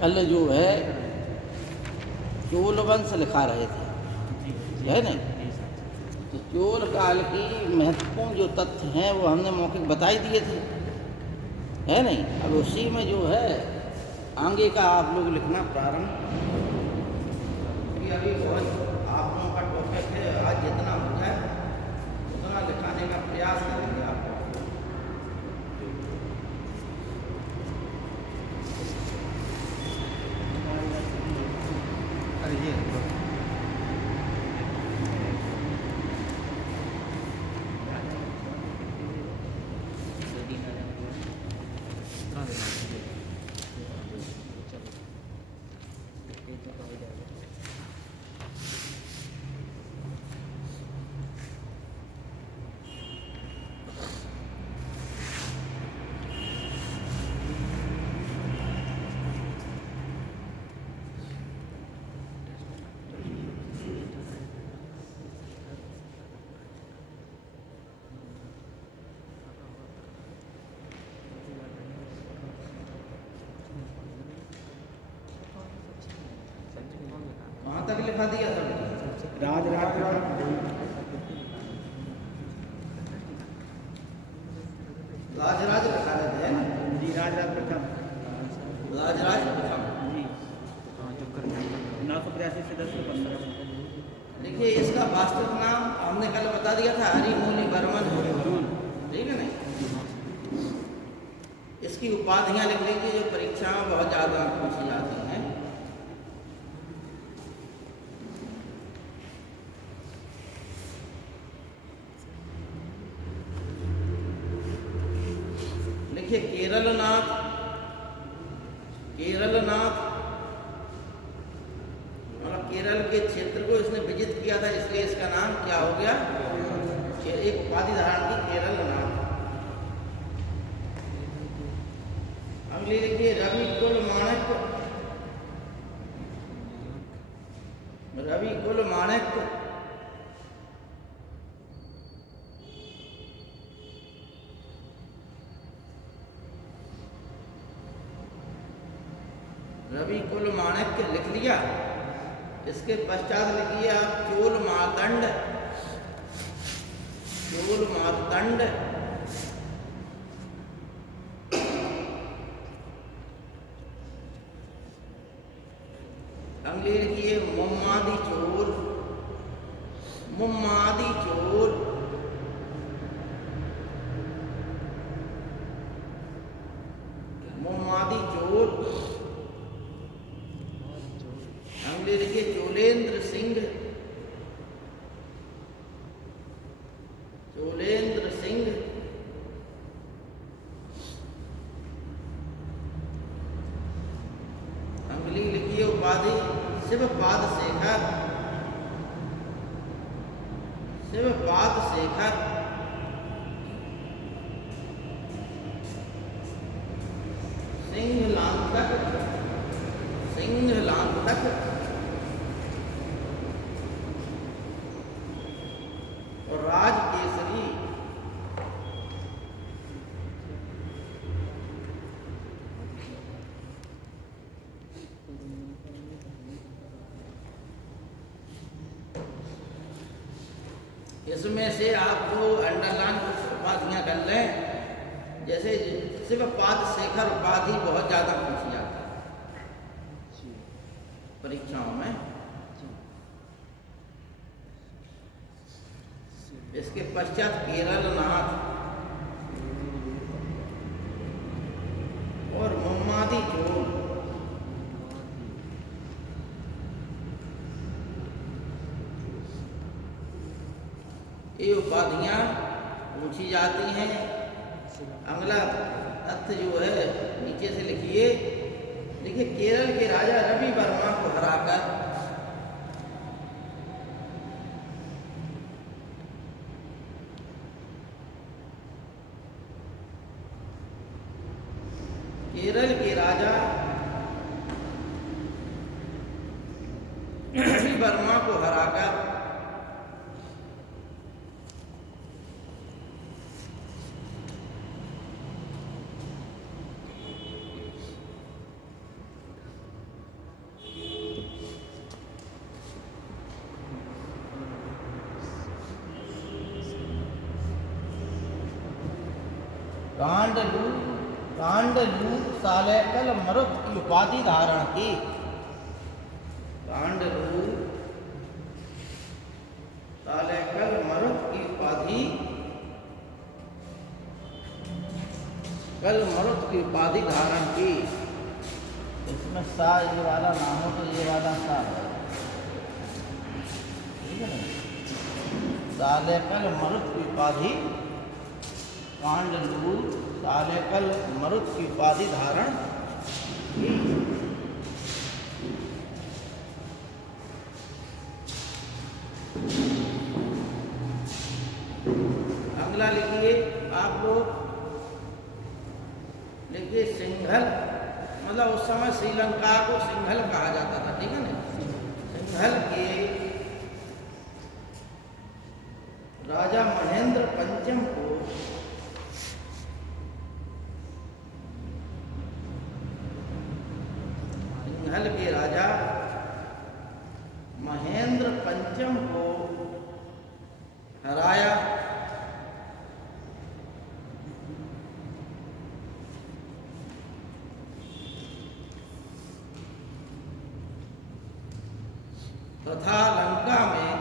कल जो है चोल वंश लिखा रहे थे, है नहीं? तो चोल काल की महत्वपूर्ण जो तथ्य हैं वो हमने मौखिक बता ही दिए थे, है नहीं? अब उसी में जो है आगे का आप लोग लिखना प्रारंभ, क्योंकि अभी बहुत आप लोगों का टॉपिक है, आज जितना हो जाए उतना लिखाने का प्रयास करेंगे आप। कहाँ तक लिखा दिया था? राज राज राजराज लिखा देते हैं ना जी, राज राज प्रथम राजराज प्रथम। जी 983 से 1015। देखिए इसका वास्तविक नाम हमने कल बता दिया था, हरिमौली बर्मन, ठीक है नहीं? इसकी उपाधियां लिख लीजिए जो परीक्षा में बहुत ज़्यादा पूछी जाती हैं। लिखिए केरलनाथ, केरलनाथ मतलब केरल के क्षेत्र को इसने विजित किया था, इसलिए इसका नाम क्या हो गया? एक उपाधि धारण की केरलनाथ। अगली लिखिए रवि कुल माणिक, रवि कुल माणिक, रवि कुल माणिक्य लिख लिया। इसके पश्चात लिखिए आप चोल मार्तंड, चोल मार्तंड, अगली लिखिए मुम्मादी चोल, मुम्मादी चोल, मुम्मादी चोल, अगले लिखिए चोलेंद्र सिंह, चोलेंद्र सिंह, अगली लिखिए उपाधि शिवपाद शेखर, शिवपाद शेखर, सिंहलांतक, सिंहलांतक, और राज केसरी, इसमें से आप जो अंडरलाइन कुछ उपाधियां कर लें, जैसे शिवपाद शेखर उपाधि बहुत ज़्यादा पूछी जाती है परीक्षाओं में। इसके पश्चात केरलनाथ और मुम्मादी चोल, ये उपाधियां पूछी जाती हैं। अगला तथ्य जो है नीचे से लिखिए, देखिए केरल के राजा रवि वर्मा को हराकर केरल के राजा रवि वर्मा को हराकर कांडलू सालेकल मरुत की उपाधि धारण की। कांडलू सालेकल मरुत की उपाधि धारण की। इसमें सा ये वाला ना हो तो ये वाला सा है, ठीक है ना। सालेकल मरुत की उपाधि, कांडलू सालेकल मरुत की उपाधि धारण की। अगला लिखिए आप लोग, लिखिए सिंघल, मतलब उस समय श्रीलंका को सिंघल कहा जाता था, ठीक है ना। सिंघल के राजा महेंद्र पंचम को सिंघल के राजा महेंद्र पंचम को हराया तथा लंका में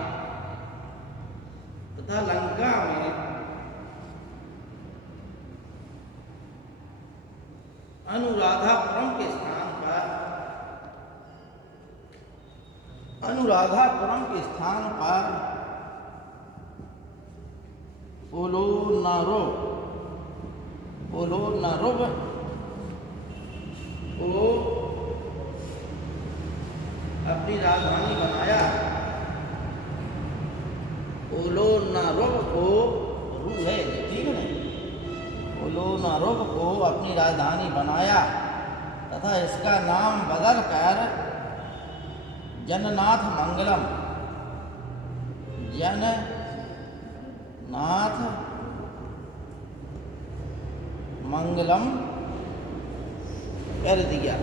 अनुराधापुरम के स्थान पर पोलोनारोव को अपनी राजधानी बनाया। पोलोनारोव को रू है, ठीक है ना। पोलोनारोव को अपनी राजधानी बनाया तथा इसका नाम बदलकर जननाथ मंगलम कर दिया।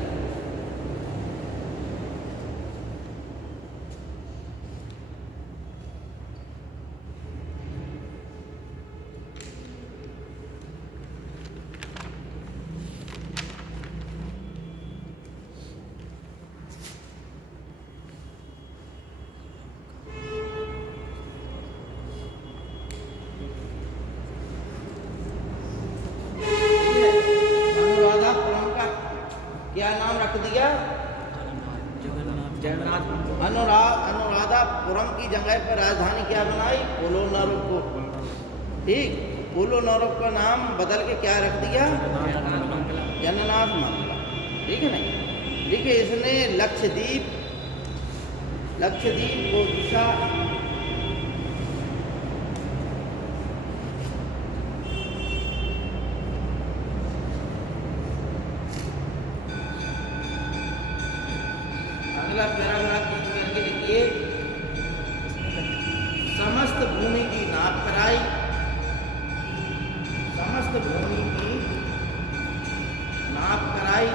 क्या नाम रख दिया? अनुराधापुरम की जगह पर राजधानी क्या बनाई? पोलोनारोव को, ठीक। पोलोनारोव का नाम बदल के क्या रख दिया? जननाथ मंगलम, ठीक है ना। देखिए इसने लक्षद्वीप को दिशा अगला पैराग्राफ करके लिखिए, समस्त भूमि की नाप कराई। समस्त भूमि की नाप कराई।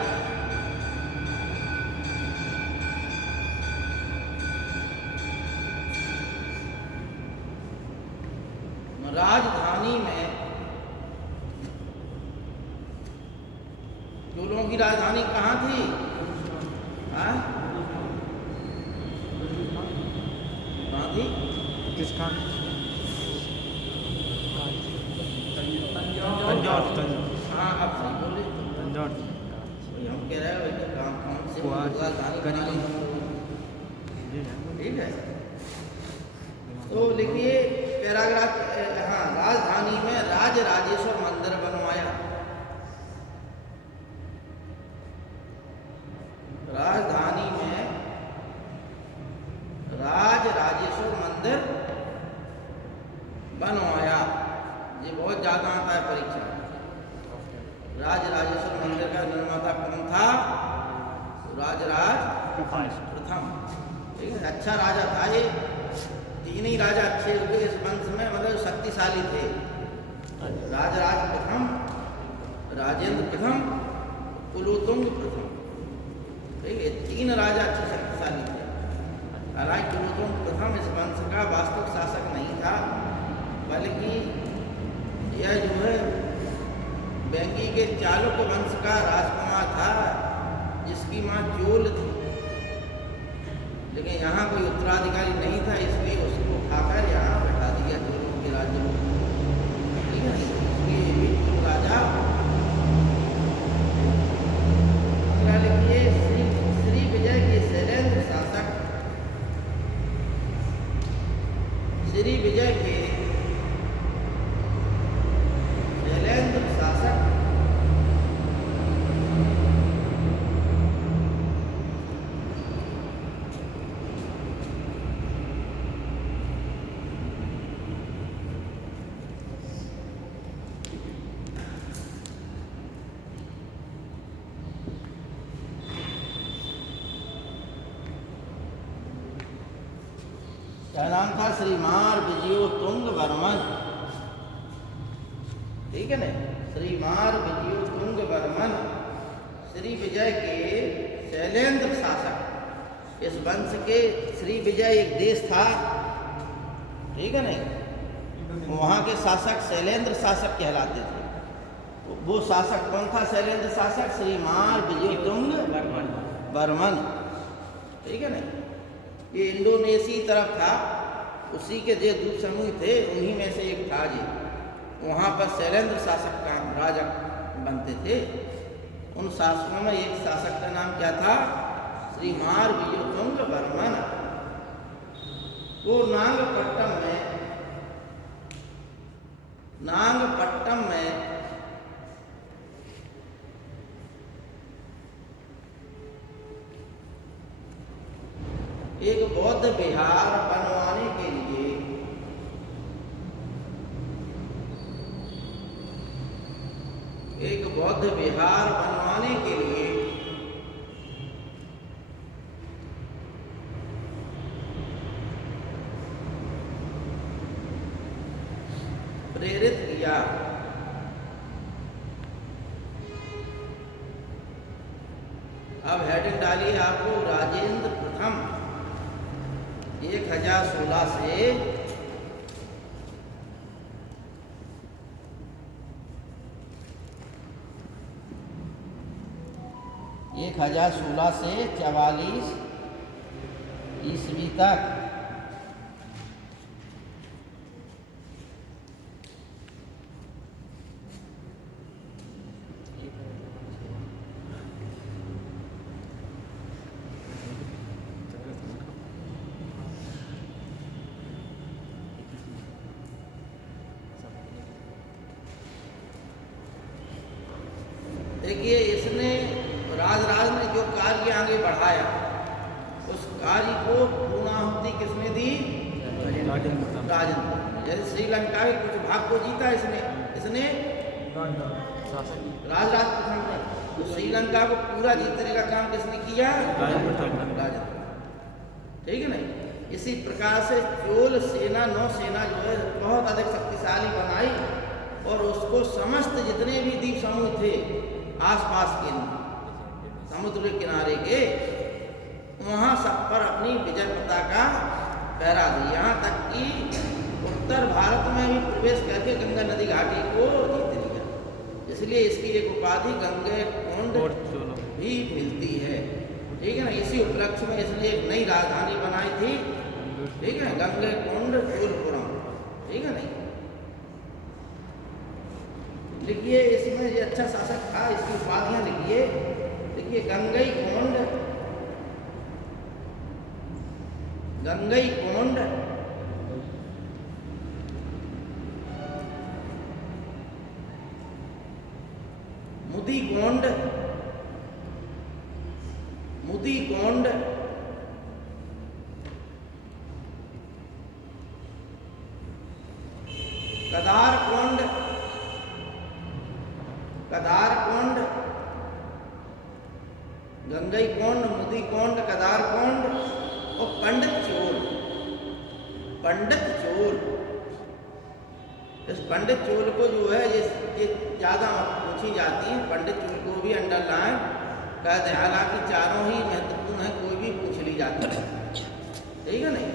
राजधानी में, चोलों की राजधानी कहाँ थी? हाँ? किसका? हाँ अब सही बोले। हम कह रहे हैं काम से ठीक है। तो लिखिए पैराग्राफ, हाँ, राजधानी में राजराजेश्वर मंदिर बनवाया। राजधानी में राजराजेश्वर मंदिर बनवाया। ये बहुत ज़्यादा आता है परीक्षा में। राजराजेश्वर मंदिर का निर्माता कौन था? राजराज प्रथम, ठीक है। अच्छा राजा था ये। तीन ही राजा अच्छे हुए इस वंश में, मतलब शक्तिशाली थे। राजराज प्रथम, राजेंद्र प्रथम, कुलोत्तुंग प्रथम, ठीक है। तीन राजा अच्छे शक्तिशाली थे। हालांकि कुलोत्तुंग प्रथम इस वंश का वास्तविक शासक नहीं था, बल्कि यह जो है देवकी के चालुक्य वंश का राजकुमार था, जिसकी माँ चोल थी, लेकिन यहाँ कोई उत्तराधिकारी नहीं था, इसलिए उसको उठाकर यहाँ बैठा दिया चोलों के राज्य में। ठीक है, इसलिए ये भी चोल राजा। लिखिए श्री विजय के शैलेंद्र शासक, श्री विजय के शैलेंद्र शासक क्या नाम था? श्रीमार विजयो तुंग वर्मन। ठीक है ना, श्रीमार विजयो तुंग वर्मन, श्री विजय के शैलेंद्र शासक। इस वंश के श्री विजय एक देश था, ठीक है ना, वहाँ के शासक शैलेंद्र शासक कहलाते थे। वो शासक कौन था? शैलेंद्र शासक श्रीमार विजय तुंग वर्मन। ठीक है ना, ये इंडोनेशिया तरफ था, उसी के जो द्वीप समूह थे उन्हीं में से एक था ये। वहाँ पर शैलेंद्र शासक का राजा बनते थे। उन शासकों में एक शासक का नाम क्या था? श्रीमार विजयोतुंग वर्मन। वो नागपट्टम में एक बौद्ध विहार बनवाने के लिए प्रेरित किया। अब हेडिंग डालिए आपको, राजेंद्र प्रथम 1016 से 1016 से 44 ईस्वी तक देखिए, इसने राजराज ने जो कार्य आगे बढ़ाया, उस कार्य को पूर्णाहुति किसने दी? राजेंद्र। जैसे श्रीलंका के कुछ भाग को जीता इसने राजराज प्रथम ने, तो श्रीलंका को पूरा जीतने का काम किसने किया? राजेंद्र। ठीक है ना। इसी प्रकार से चोल सेना, नौसेना जो है बहुत अधिक शक्तिशाली बनाई, और उसको समस्त जितने भी द्वीप समूह थे आसपास के समुद्र के किनारे के, वहाँ सब पर अपनी विजय पताका फहरा दी। यहाँ तक कि उत्तर भारत में भी प्रवेश करके गंगा नदी घाटी को जीत लिया। इसलिए इसकी एक उपाधि गंगैकोंड भी मिलती है। ठीक है ना। इसी उपलक्ष्य में इसने एक नई राजधानी बनाई थी। ठीक है, गंगैकोंड चोलपुरम। ठीक है नहीं। लिखिए, इसमें ये अच्छा शासक था, इसकी उपाधियां लिखिए। देखिए, गंगैकोंड, मुदिकोंड, कदारकोंड, गंगैकोंड, मुदिकोंड, कदारकोंड और पंडित चोल। इस पंडित चोल को जो है ये ज़्यादा पूछी जाती है। पंडित चोल को भी अंडरलाइन कर दे, हालांकि चारों ही महत्वपूर्ण है, कोई भी पूछ ली जाती है। ठीक है नहीं।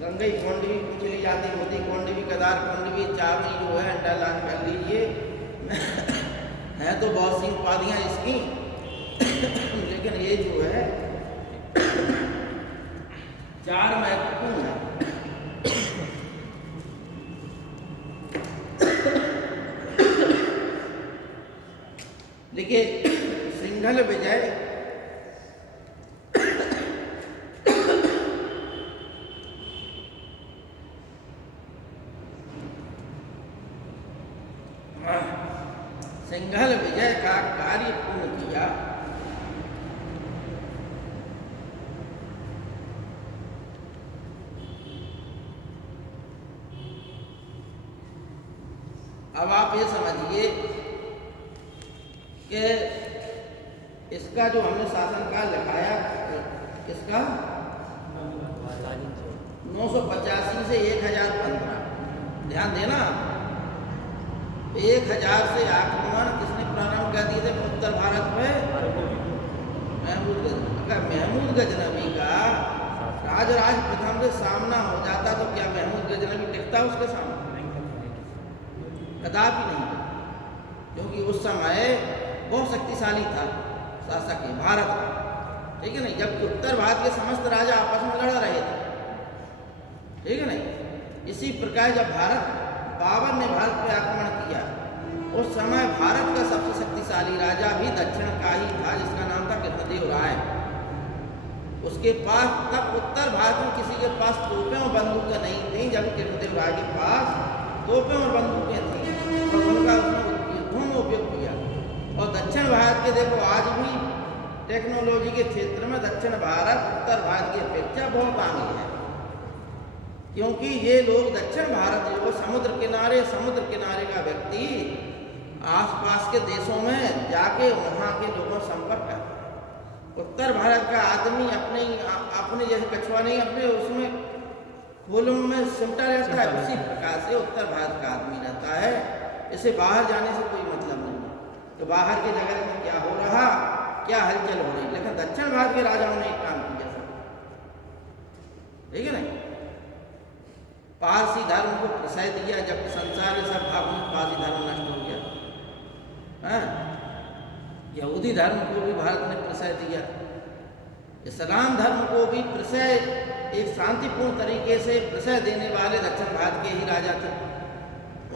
गंगैकोंड भी पूछ ली जाती है, मुदिकोंड भी, कदारकोंड भी, चारों ही जो है अंडरलाइन कर लीजिए। है तो बहुत सी उपाधियां इसकी, लेकिन ये जो है 4 महत्वपूर्ण है। देखिए, सिंघल विजय सिंघल विजय का कार्य पूर्ण किया। अब आप ये समझिए कि इसका जो हमने शासनकाल लिखाया, इसका 985 से 1015, ध्यान देना। 1000 से आक्रमण किसने प्रारंभ कर दिए थे उत्तर भारत में? महमूद गजनवी का राजराज प्रथम से सामना हो जाता तो क्या महमूद गजनवी टिकता उसके सामने? कदापि नहीं, क्योंकि उस समय बहुत शक्तिशाली था शासक भारत का, ठीक है नहीं, जबकि उत्तर भारत के समस्त राजा आपस में लड़ रहे थे, ठीक है नहीं। इसी प्रकार जब बाबर ने भारत पर आक्रमण किया, उस समय भारत का सबसे शक्तिशाली राजा भी दक्षिण का ही था, जिसका नाम था कृष्णदेव राय। उसके पास तब उत्तर भारत में किसी के पास तोपें और बंदूकें नहीं थी, जब कृष्णदेव राय के पास तोपें और बंदूकें थी और उनका उसने युद्धों में उपयोग किया। और दक्षिण भारत के देखो, आज भी टेक्नोलॉजी के क्षेत्र में दक्षिण भारत उत्तर भारत की अपेक्षा बहुत आगे है, क्योंकि ये लोग दक्षिण भारत जो समुद्र किनारे का व्यक्ति आसपास के देशों में जाके वहाँ के लोगों से संपर्क करता। उत्तर भारत का आदमी अपने जैसे कछुआ नहीं, अपने उसमें खोलों में सिमटा रहता है, उसी प्रकार से उत्तर भारत का आदमी रहता है। इसे बाहर जाने से कोई मतलब नहीं है तो बाहर के जगत में क्या हो रहा, क्या हलचल हो रही। लेकिन दक्षिण भारत के राजाओं ने एक काम किया, ठीक है नहीं, पारसी धर्म को प्रशय दिया। जब संसार के सब भागों में पारसी धर्म नष्ट हो गया, यहूदी धर्म को भी भारत ने प्रशय दिया, इस्लाम धर्म को भी प्रशय, एक शांतिपूर्ण तरीके से प्रशय देने वाले दक्षिण भारत के ही राजा थे।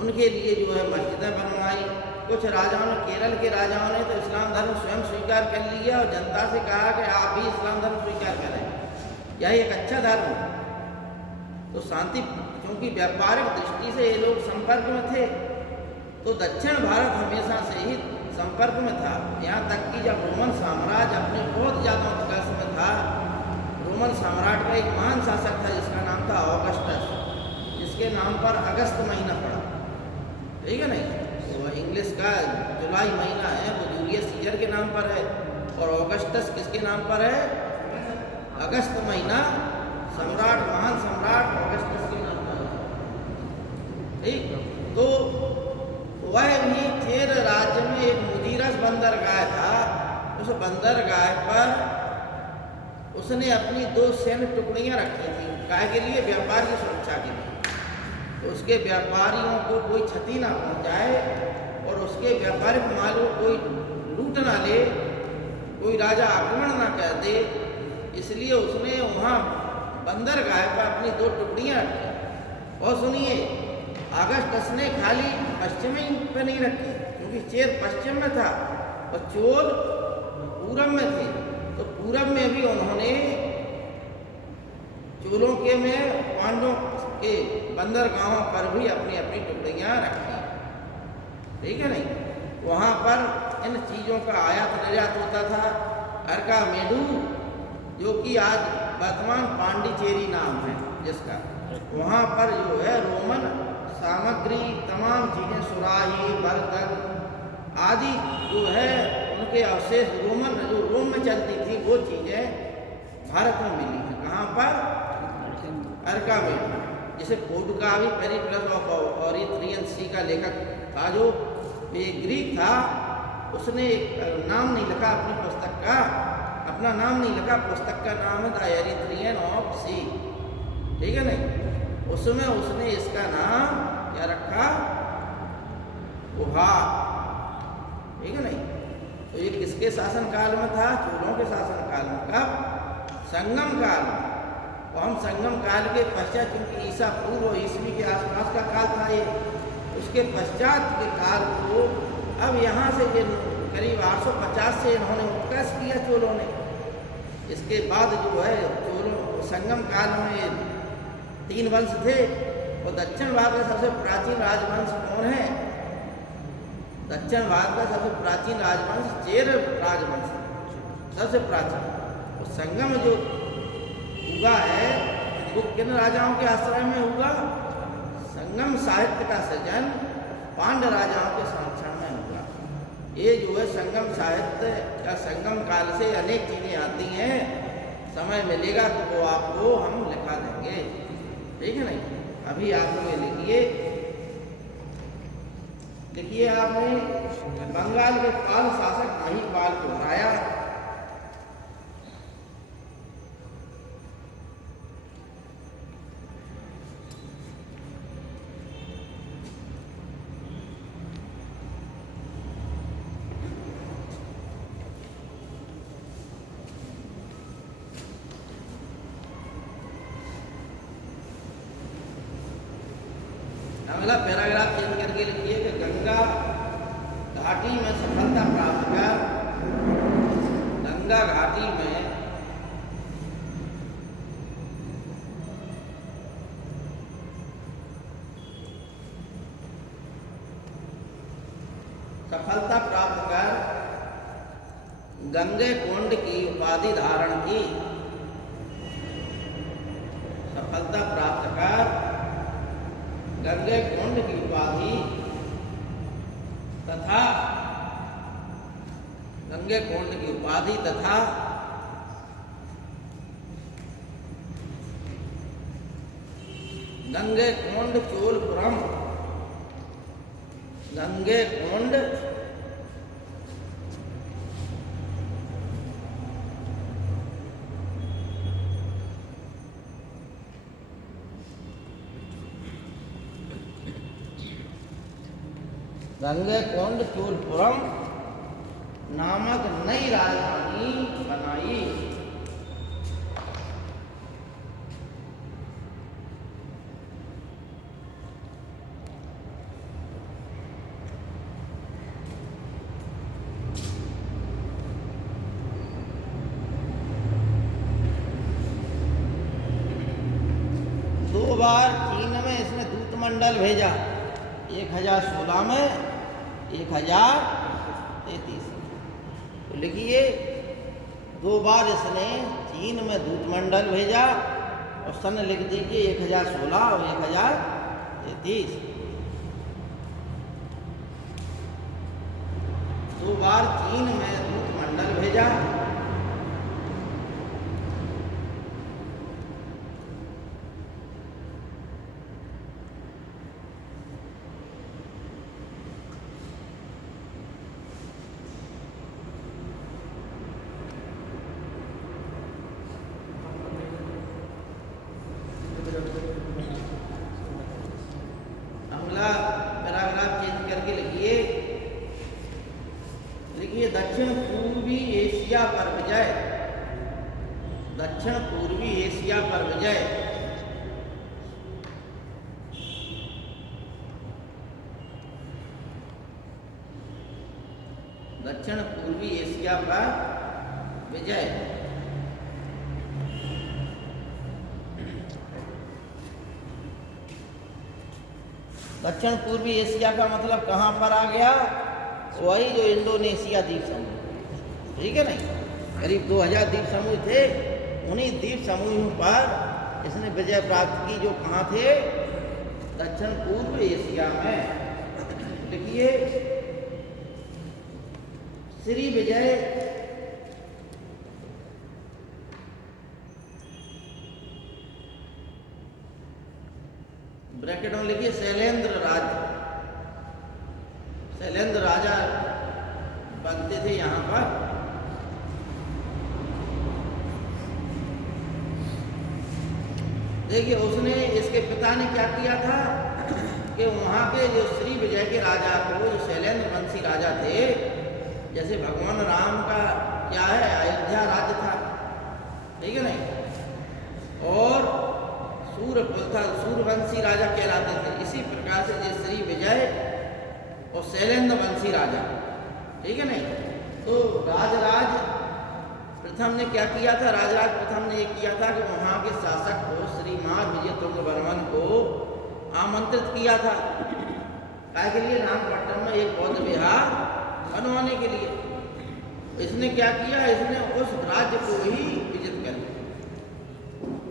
उनके लिए जो है मस्जिदें बनवाई। कुछ राजाओं ने, केरल के राजाओं ने तो इस्लाम धर्म स्वयं स्वीकार कर लिया और जनता से कहा कि आप भी इस्लाम धर्म स्वीकार करें, यह एक अच्छा धर्म है। तो शांति, क्योंकि व्यापारिक दृष्टि से ये लोग संपर्क में थे, तो दक्षिण भारत हमेशा से ही संपर्क में था। यहाँ तक कि जब रोमन साम्राज्य अपने बहुत ज़्यादा उत्कर्ष में था, रोमन सम्राट का एक महान शासक था जिसका नाम था ऑगस्टस, जिसके नाम पर अगस्त महीना पड़ा, ठीक है नहीं। तो इंग्लिश का जुलाई महीना है वो जूलियस सीजर के नाम पर है, और ऑगस्टस किसके नाम पर है? अगस्त महीना सम्राट, महान सम्राट ऑगस्टस के नाम पर है, ठीक। तो वह भी चेर राज्य में एक मुदीरस बंदरगाह था। उस बंदरगाह पर उसने अपनी 2 सैन्य टुकड़ियां रखी थी, काय के लिए? व्यापार की सुरक्षा के लिए। तो उसके व्यापारियों को कोई क्षति ना पहुंचाए और उसके व्यापारिक माल को कोई लूट ना ले, कोई राजा आक्रमण ना कर दे, इसलिए उसने वहाँ बंदरगाह पर अपनी 2 टुकड़ियां रखी। और सुनिए, अगस्टस ने खाली पश्चिमी पे नहीं रखी, क्योंकि चेर पश्चिम में था और चोल पूरब में थे। तो पूरब में भी उन्होंने चोलों के में पांडवों के बंदरगाहों पर भी अपनी अपनी टुकड़ियाँ रखी, ठीक है नहीं। वहाँ पर इन चीज़ों का आयात निर्यात होता था। अर्कामेडू, जो कि आज वर्तमान पांडिचेरी नाम है जिसका, वहाँ पर जो है रोमन सामग्री, तमाम चीज़ें, सुराही, बर्तन आदि जो है उनके अवशेष रोम में चलती थी, वो चीज़ें भारत में मिली हैं। कहाँ पर? अर्कामेडू। जैसे पोर्टुगा भी पेरिप्लस ऑफ ओरिथ्रियन सी का लेखक था, जो एक ग्रीक था, उसने एक नाम नहीं लिखा अपनी पुस्तक का, अपना नाम नहीं लिखा, पुस्तक का नाम है द एरिथ्रियन ऑफ सी, ठीक है नहीं। उसमें उसने इसका नाम क्या रखा? गुहा, ठीक है नहीं। तो ये किसके शासन काल में था? चोलों के शासन काल में। कब? संगम काल में। तो हम संगम काल के पश्चात, क्योंकि ईसा पूर्व और ईस्वी के आसपास का काल था ये, उसके पश्चात के काल को अब यहाँ से ये करीब 850 से इन्होंने उत्कर्ष किया चोलों ने। इसके बाद जो है चोलों संगम काल में 3 वंश थे, और दक्षिण भारत का सबसे प्राचीन राजवंश कौन है? दक्षिण भारत का सबसे प्राचीन राजवंश चेर राजवंश, सबसे प्राचीन। और संगम जो हुआ है वो किन राजाओं के आश्रय में हुआ? संगम साहित्य का सृजन पांड्य राजाओं के संरक्षण में हुआ। ये जो है संगम साहित्य का संगम काल से अनेक चीज़ें आती हैं, समय मिलेगा तो वो आपको हम लिखा देंगे, ठीक है नहीं। अभी आप लोग लिखिए, देखिए आपने बंगाल के पाल शासक महिपाल को हराया। अगला पैराग्राफ चेंज करके लिखिए कि गंगा घाटी में सफलता प्राप्त कर, गंगा घाटी में सफलता प्राप्त कर गंगे कुंड की उपाधि धारण की। सफलता प्राप्त कर गंगे कुंड की उपाधि तथा गंगे कुंड की उपाधि तथा गंगे कुंड चोलपुरम, गंगे कुंड गंगे कुंड चोलपुरम नामक नई राजधानी बनाई। दो बार चीन में इसने दूतमंडल भेजा, 1016 में, 1033। तो लिखिए 2 बार इसने चीन में दूतमंडल भेजा, और सन लिख दीजिए 1016 और 1033। 2 बार चीन में दूतमंडल भेजा, दक्षिण पूर्वी एशिया पर विजय, दक्षिण पूर्वी एशिया पर विजय। दक्षिण पूर्वी एशिया पर विजय। दक्षिण पूर्वी एशिया का मतलब कहाँ पर आ गया? वही जो इंडोनेशिया द्वीप समूह, ठीक है नहीं। करीब 2000 द्वीप समूह थे, उन्हीं द्वीप समूहों पर इसने विजय प्राप्त की, जो कहाँ थे? दक्षिण पूर्व एशिया में। देखिए श्री विजय ब्रैकेट में लिखिए शैलेंद्र राज्य, शैलेंद्र राजा बनते थे यहाँ पर। देखिए उसने, इसके पिता ने क्या किया था कि वहाँ के जो श्री विजय के राजा को, जो शैलेंद्र वंशी राजा थे, जैसे भगवान राम का क्या है, अयोध्या राज्य था, ठीक है नहीं, और सूर्यकुल था, सूर्यवंशी राजा कहलाते थे। इसी प्रकार से जैसे श्री विजय और शैलेंद्र वंशी राजा, ठीक है नहीं। तो राजराज प्रथम ने क्या किया था, राजराज प्रथम ने ये किया था कि वहाँ के शासक को श्रीमान विजय तुंग वर्मन को आमंत्रित किया था, काय के लिए, नागपट्टनम में एक बौद्ध विहार बनवाने के लिए। इसने क्या किया, इसने उस राज्य को ही विजित कर लिया,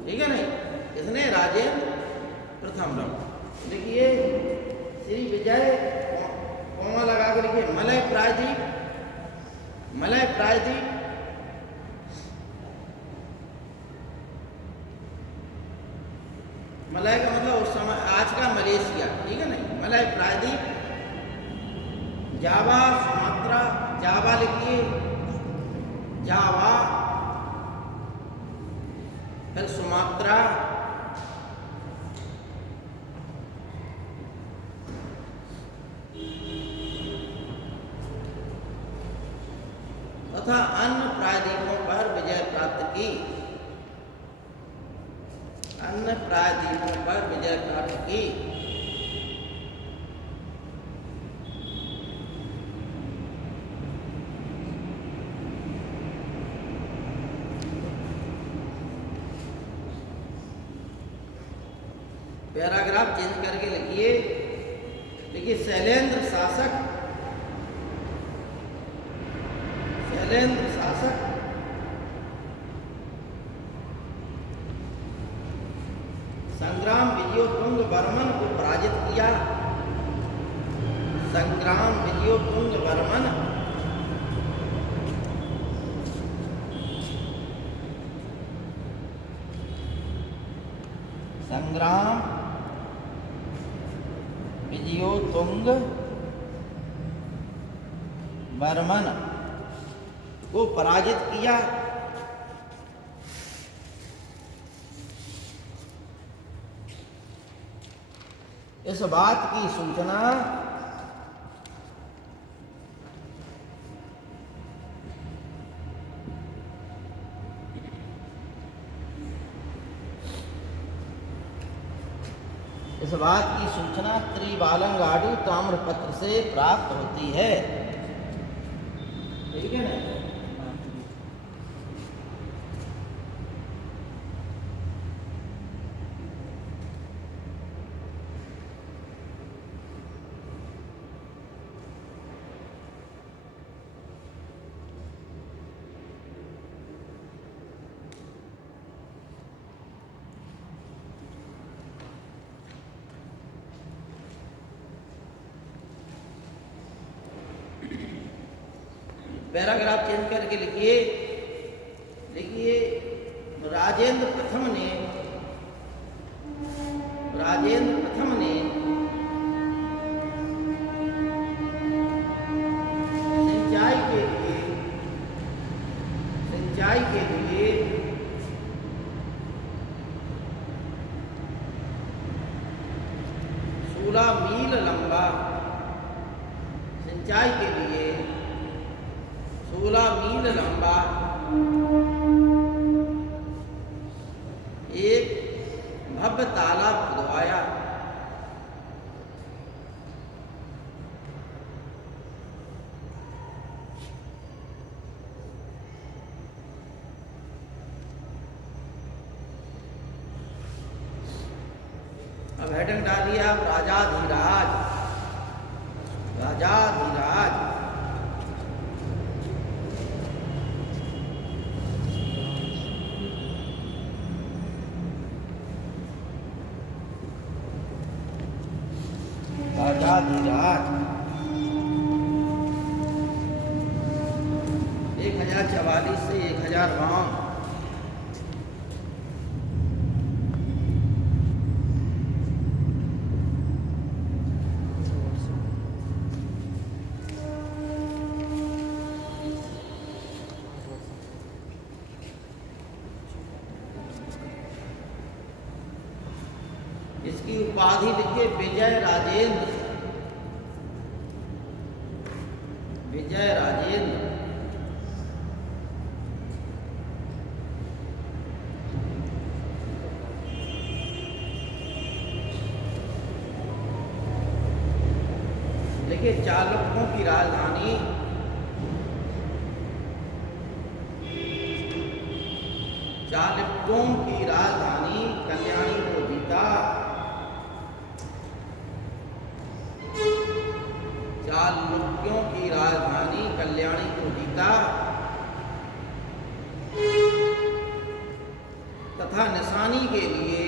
ठीक है नहीं। इसने राजेंद्र प्रथम राम, देखिए श्री विजय कोमा लगा के लिखिए, मलय प्रायद्वीप, मलय प्रायद्वीप, मलय का मतलब उस समय आज का मलेशिया, ठीक है नहीं, मलय प्रायद्वीप, जावा, सुमात्रा, जावा लिखिए, जावा, फिर सुमात्रा, तथा अन्य प्रायद्वीपों पर विजय प्राप्त की, अन्य प्रायद्वीपों पर विजय प्राप्त की। पैराग्राफ चेंज करके लिखिए, देखिए शैलेंद्र शासक, शैलेंद्र शासक संग्राम विजयोतुंग वर्मन को पराजित किया, संग्राम विजयोतुंग वर्मन संग्राम विजयोतुंग वर्मन को पराजित किया। इस बात की सूचना त्रिबालंगाडु ताम्रपत्र से प्राप्त होती है, ठीक है ना। पैराग्राफ चेंज करके लिखिए, लिखिए राजेंद्र प्रथम ने सिंचाई के लिए 16 मील लंबा, सिंचाई के लिए 16 मील लंबा एक भव्य तालाब खुदवाया। अब हेडिंग डालिए आप, राजाधिराज, राजाधिराज। राजाधिराज 1044 से 1052। इसकी उपाधि लिखिए विजय राजेंद्र, विजय राजेंद्र देखिए, चालुक्यों की राजधानी कल्याणी को जीता। चालुक्यों की राजधानी कल्याणी को जीता तथा निशानी के लिए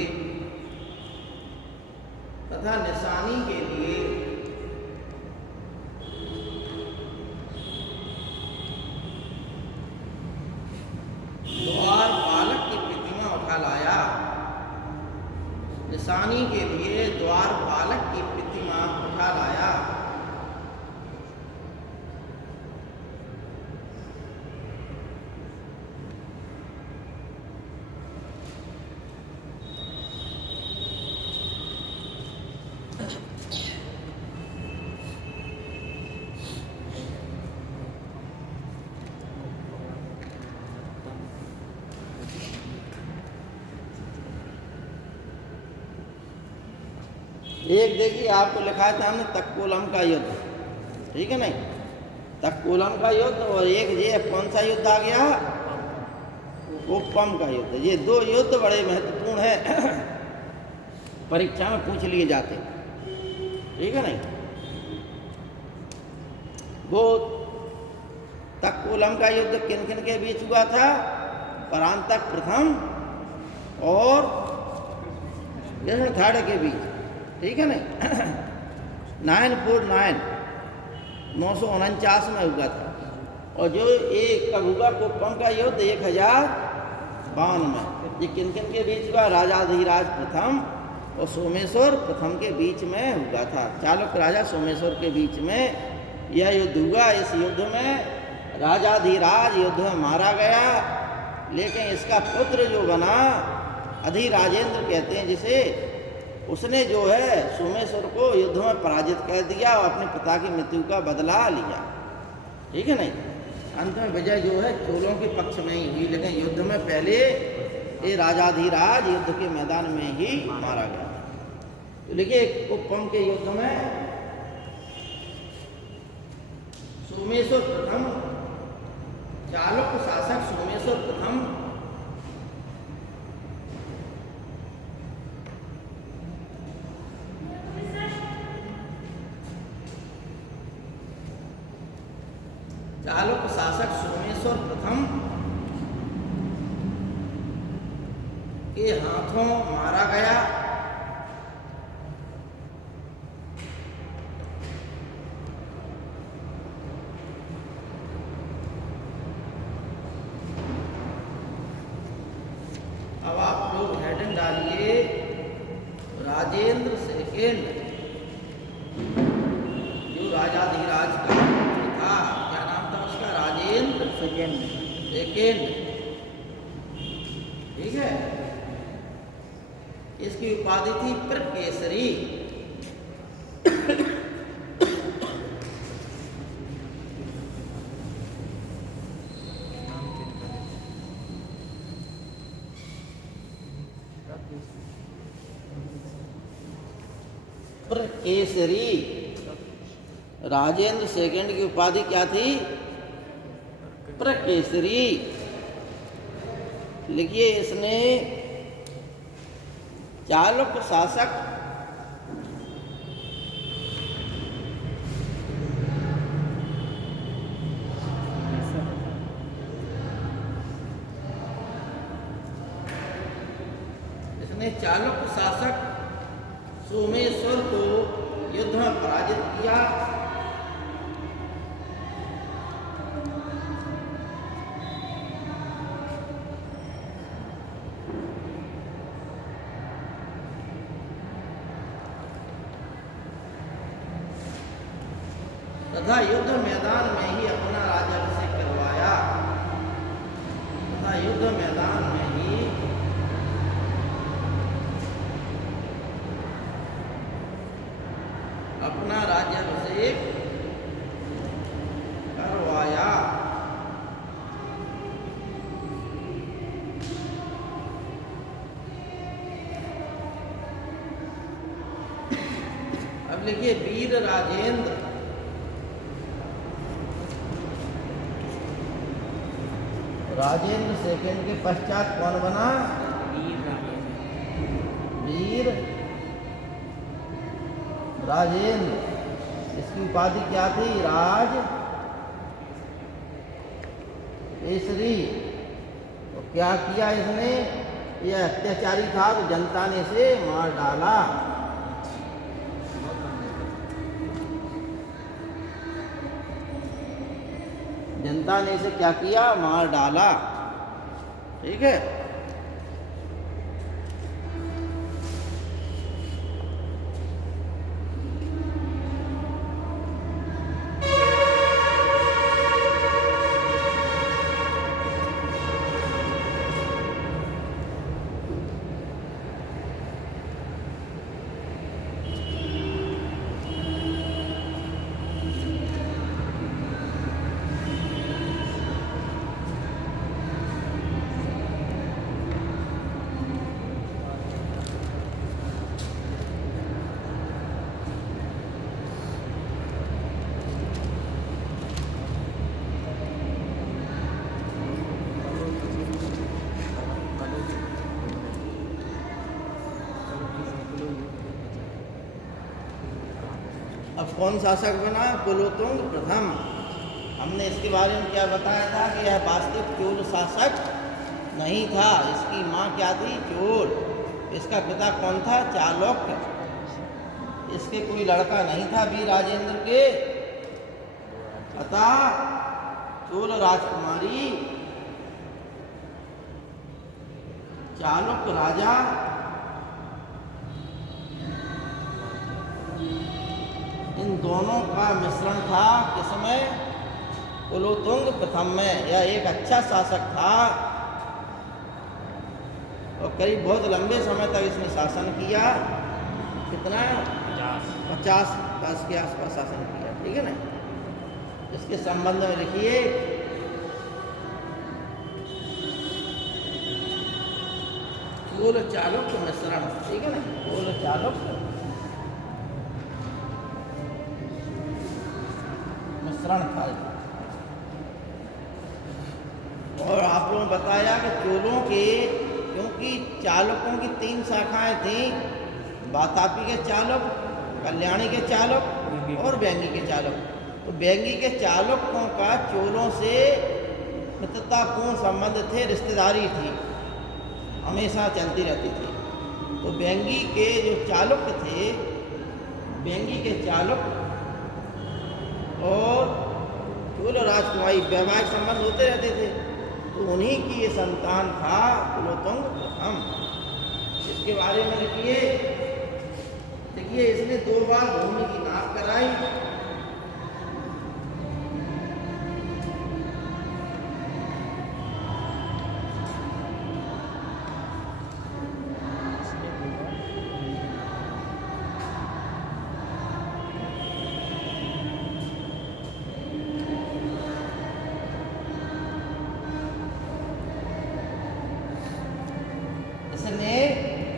द्वारपालक की प्रतिमा उठा लाया। निशानी के लिए द्वारपालक की प्रतिमा उठा लाया। एक देखिए, आपको लिखा था हमने तक्कोलम का युद्ध, ठीक है नहीं, तक्कोलम का युद्ध, और एक ये कौन सा युद्ध आ गया, कुप्पम का युद्ध। ये दो युद्ध बड़े महत्वपूर्ण हैं, परीक्षा में पूछ लिए जाते, ठीक है नहीं। वो तक्कोलम का युद्ध किन किन के बीच हुआ था, परांतक प्रथम और कृष्णथाड़ के बीच, ठीक है नहीं। 949 949 में हुआ था। और जो एक कब हुआ कुप्पम का युद्ध 1052 में। ये किन किन के बीच हुआ, राजाधिराज प्रथम और सोमेश्वर प्रथम के बीच में हुआ था। चालुक्य राजा सोमेश्वर के बीच में यह युद्ध हुआ। इस युद्ध में राजाधिराज युद्ध में मारा गया, लेकिन इसका पुत्र जो बना, अधिराजेंद्र कहते हैं जिसे, उसने जो है सोमेश्वर को युद्ध में पराजित कर दिया और अपने पिता की मृत्यु का बदला लिया, ठीक है नहीं। अंत में विजय जो है चोलों के पक्ष में ही हुई, लेकिन युद्ध में पहले ये राजाधिराज युद्ध के मैदान में ही मारा गया। तो देखिए, कुप्पम के युद्ध में सोमेश्वर प्रथम, चालुक्य शासक सोमेश्वर प्रथम चालुक्य शासक सोमेश्वर प्रथम के हाथों मारा गया। अब आप लोग हेडिंग डालिए, राजेंद्र सेकेंड, जो राजाधिराज का पुत्र था, क्या नाम था उसका, राजेंद्र सेकेंड, ठीक है। इसकी उपाधि थी प्रकेसरी। प्रकेसरी, राजेंद्र सेकंड की उपाधि क्या थी, प्रकेसरी। लिखिए, इसने चालुक्य शासक सोमेश्वर को युद्ध में पराजित किया। तथा युद्ध मैदान में ही अपना राज्याभिषेक करवाया। तथा युद्ध मैदान में ही अपना राज्याभिषेक करवाया। अब लिखिए वीर राजेंद्र। राजेंद्र सेकंड के पश्चात कौन बना? वीर राजेंद्र। इसकी उपाधि क्या थी? राज केसरी। तो क्या किया इसने? यह अत्याचारी था तो जनता ने इसे मार डाला। जनता ने इसे क्या किया? मार डाला। ठीक है। अब कौन शासक बना? कुलोत्तुंग प्रथम। हमने इसके बारे में क्या बताया था कि यह वास्तविक चोल शासक नहीं था। इसकी माँ क्या थी? चोल। इसका पिता कौन था? चालुक्य। इसके कोई लड़का नहीं था वीर राजेंद्र के। अतः चोल राजकुमारी चालुक्य राजा इन दोनों का मिश्रण था। किसमें? कुलोत्तुंग प्रथम में। यह एक अच्छा शासक था और करीब बहुत लंबे समय तक इसने शासन किया। कितना? 50 वर्ष के आसपास शासन किया। ठीक है ना। इसके संबंध में लिखिए चोल चालुक्य मिश्रण। ठीक है ना। चोल चालुक्य मिश्रण था। और आप लोगों ने बताया कि चोलों के, क्योंकि चालुकों की 3 शाखाएं थीं, वातापी के चालुक, कल्याणी के चालुक और व्यंगी के चालुक। तो व्यंगी के चालुकों का चोलों से मित्रतापूर्ण संबंध थे, रिश्तेदारी थी, हमेशा चलती रहती थी। तो व्यंगी के जो चालुक थे, व्यंगी के चालुक और चोल राजकुमारी वैवाहिक संबंध होते रहते थे। तो उन्हीं की ये संतान था कुलोत्तुंग प्रथम। इसके बारे में लिखिए। देखिए इसने 2 बार भूमि की नाप कराई।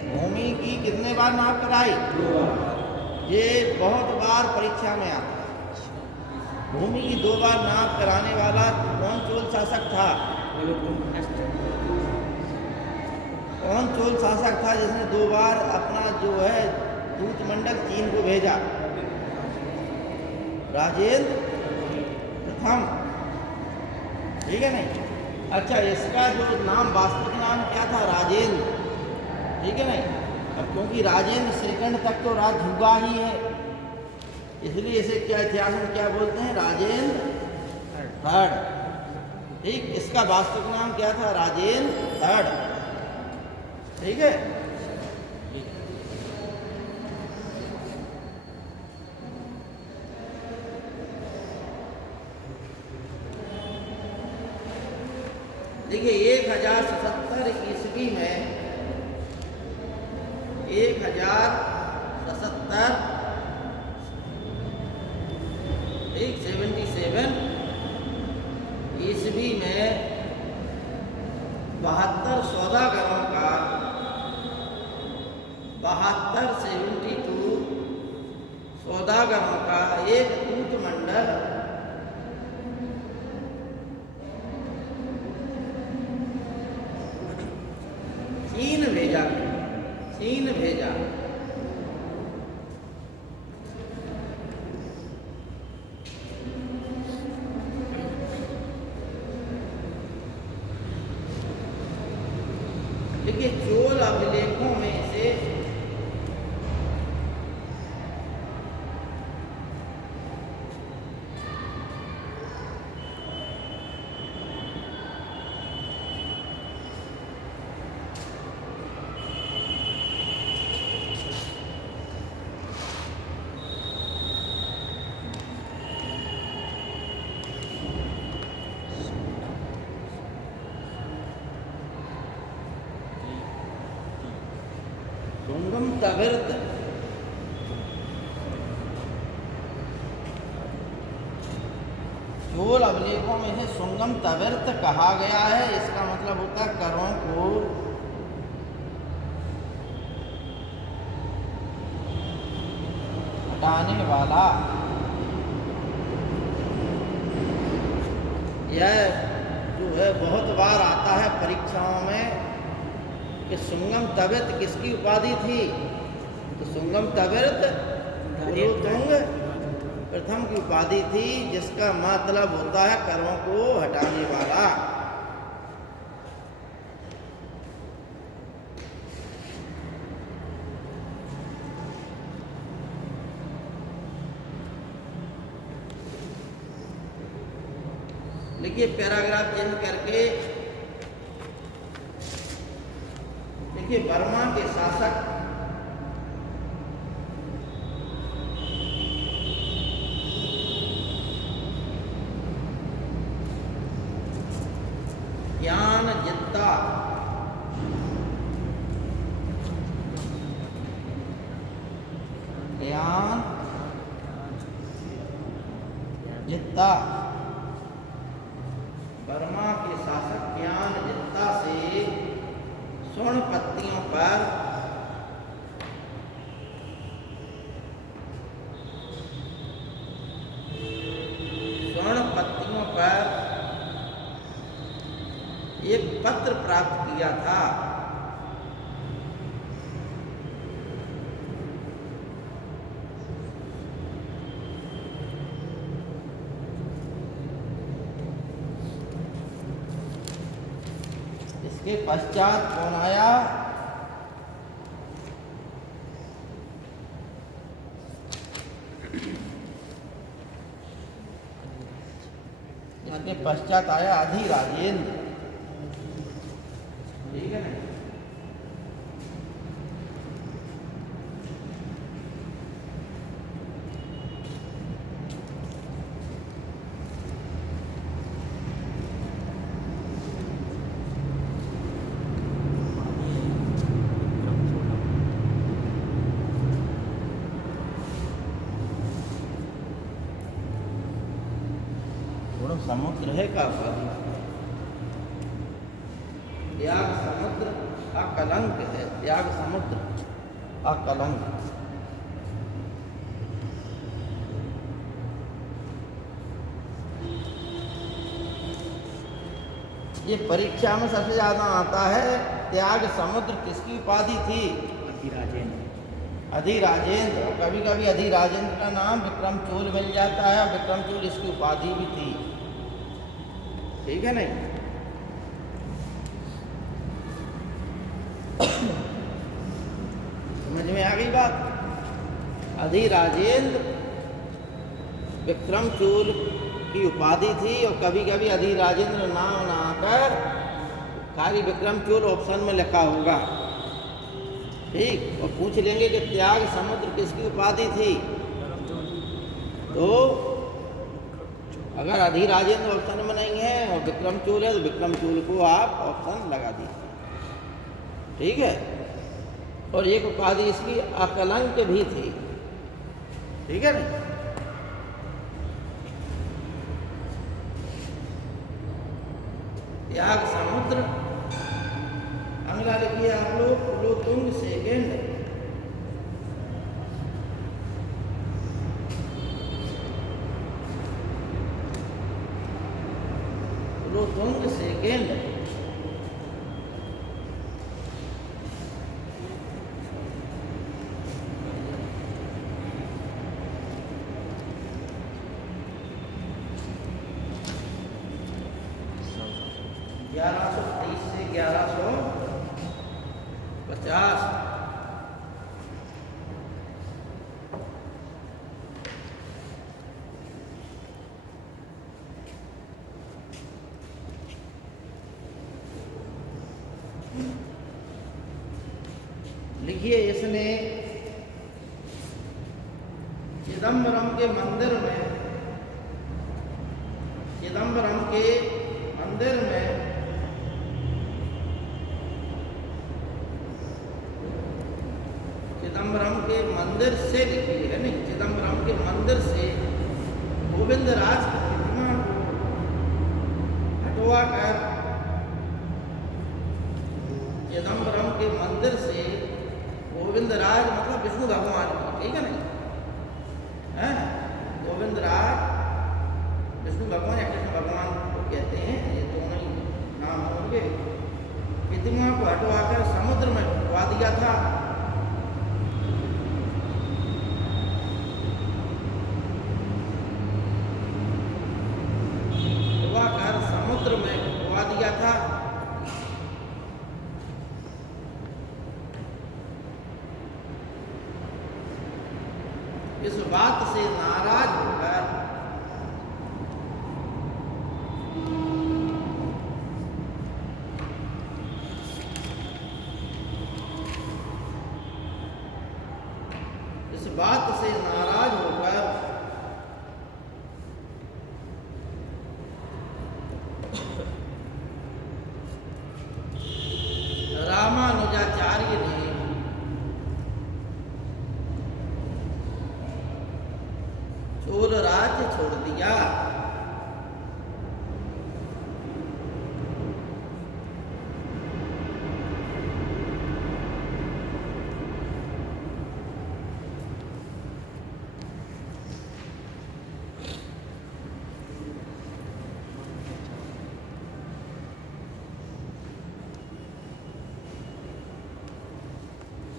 भूमि की कितने बार नाप कराई? 2 बार। ये बहुत बार परीक्षा में आता है। भूमि की 2 बार नाप कराने वाला कौन चोल शासक था? कौन चोल शासक था जिसने 2 बार अपना जो है दूत मंडल चीन को भेजा? राजेंद्र प्रथम। ठीक है नहीं। अच्छा, इसका जो नाम, वास्तविक नाम क्या था? राजेंद्र। ठीक है नहीं। अब क्योंकि राजेंद्र श्रीखंड तक तो राज हुआ ही है, इसलिए इसे क्या इतिहास में क्या बोलते हैं? राजेंद्र थर्ड। ठीक। इसका वास्तविक नाम क्या था? राजेंद्र थर्ड। ठीक है। देखिए 1077 ईस्वी में 1077 77 सौदागरों का एक दूत मंडल चीन भेजा। देखिए चोल अभिलेखों में से सुंगम तविर्त चोल अभिलेखों में से सुंगम तविर्त कहा गया है। इसका मतलब होता है करों को हटाने वाला। यह जो है बहुत बार आता है परीक्षाओं में कि सुंगम तविर्त किसकी उपाधि थी। तो सुंगम तविर्त पुरुतुंग प्रथम की उपाधि थी, जिसका मतलब होता है करों को हटाने वाला। लिखिए पैराग्राफ चेंज करके देखिए बर्मा के शासक जित्ता बर्मा के शासक ज्ञान जित्ता से स्वर्ण पत्तियों पर एक पत्र प्राप्त किया था। इसके पश्चात कौन आया? इसके पश्चात आया अधिराजेंद्र। ठीक है ना? समुद्र है का त्याग समुद्र अकलंक है। त्याग समुद्र अकलंक। ये परीक्षा में सबसे ज्यादा आता है। त्याग समुद्र किसकी उपाधि थी? अधिराजेंद्र। अधिराजेंद्र। कभी कभी अधिराजेंद्र का नाम विक्रम चोल मिल जाता है और विक्रम चोल इसकी उपाधि भी थी। ठीक है नहीं? समझ में आ गई बात? अधिराजेंद्र विक्रम चोल की उपाधि थी और कभी कभी अधिराजेंद्र नाम ना आकर खाली विक्रम चोल ऑप्शन में लिखा होगा। ठीक। और पूछ लेंगे कि त्याग समुद्र किसकी उपाधि थी, तो अगर अधिराजेंद्र ऑप्शन में नहीं है और विक्रम चोल है तो विक्रम चोल को आप ऑप्शन लगा दीजिए। ठीक है। और एक उपाधि इसकी अकलंक भी थी। ठीक है ना? त्याग समुद्र। अगला लिखिए आप लोग कुलोत्तुंग सेकंड। कुलोतुंग सेकेंड। ग्यारह सौ 23 से 1150। लिखिए, इसने चिदम्बरम के मंदिर में, चिदम्बरम के मंदिर में चिदम्बरम के मंदिर से, लिखिए है नहीं, चिदम्बरम के मंदिर से गोविंद राज की प्रतिमा को हटवा कर, चिदम्बरम के मंदिर से गोविंद राज मतलब विष्णु भगवान की, ठीक है नहीं, है गोविंद राज विष्णु भगवान या कृष्ण भगवान को कहते हैं, ये दोनों ही नाम होंगे। प्रतिमा को हटवाकर समुद्र में डुबा दिया था। डुबाकर समुद्र में डुबा दिया था। इस बात से नाराज होकर रामानुजाचार्य ने चोल राज्य छोड़ दिया।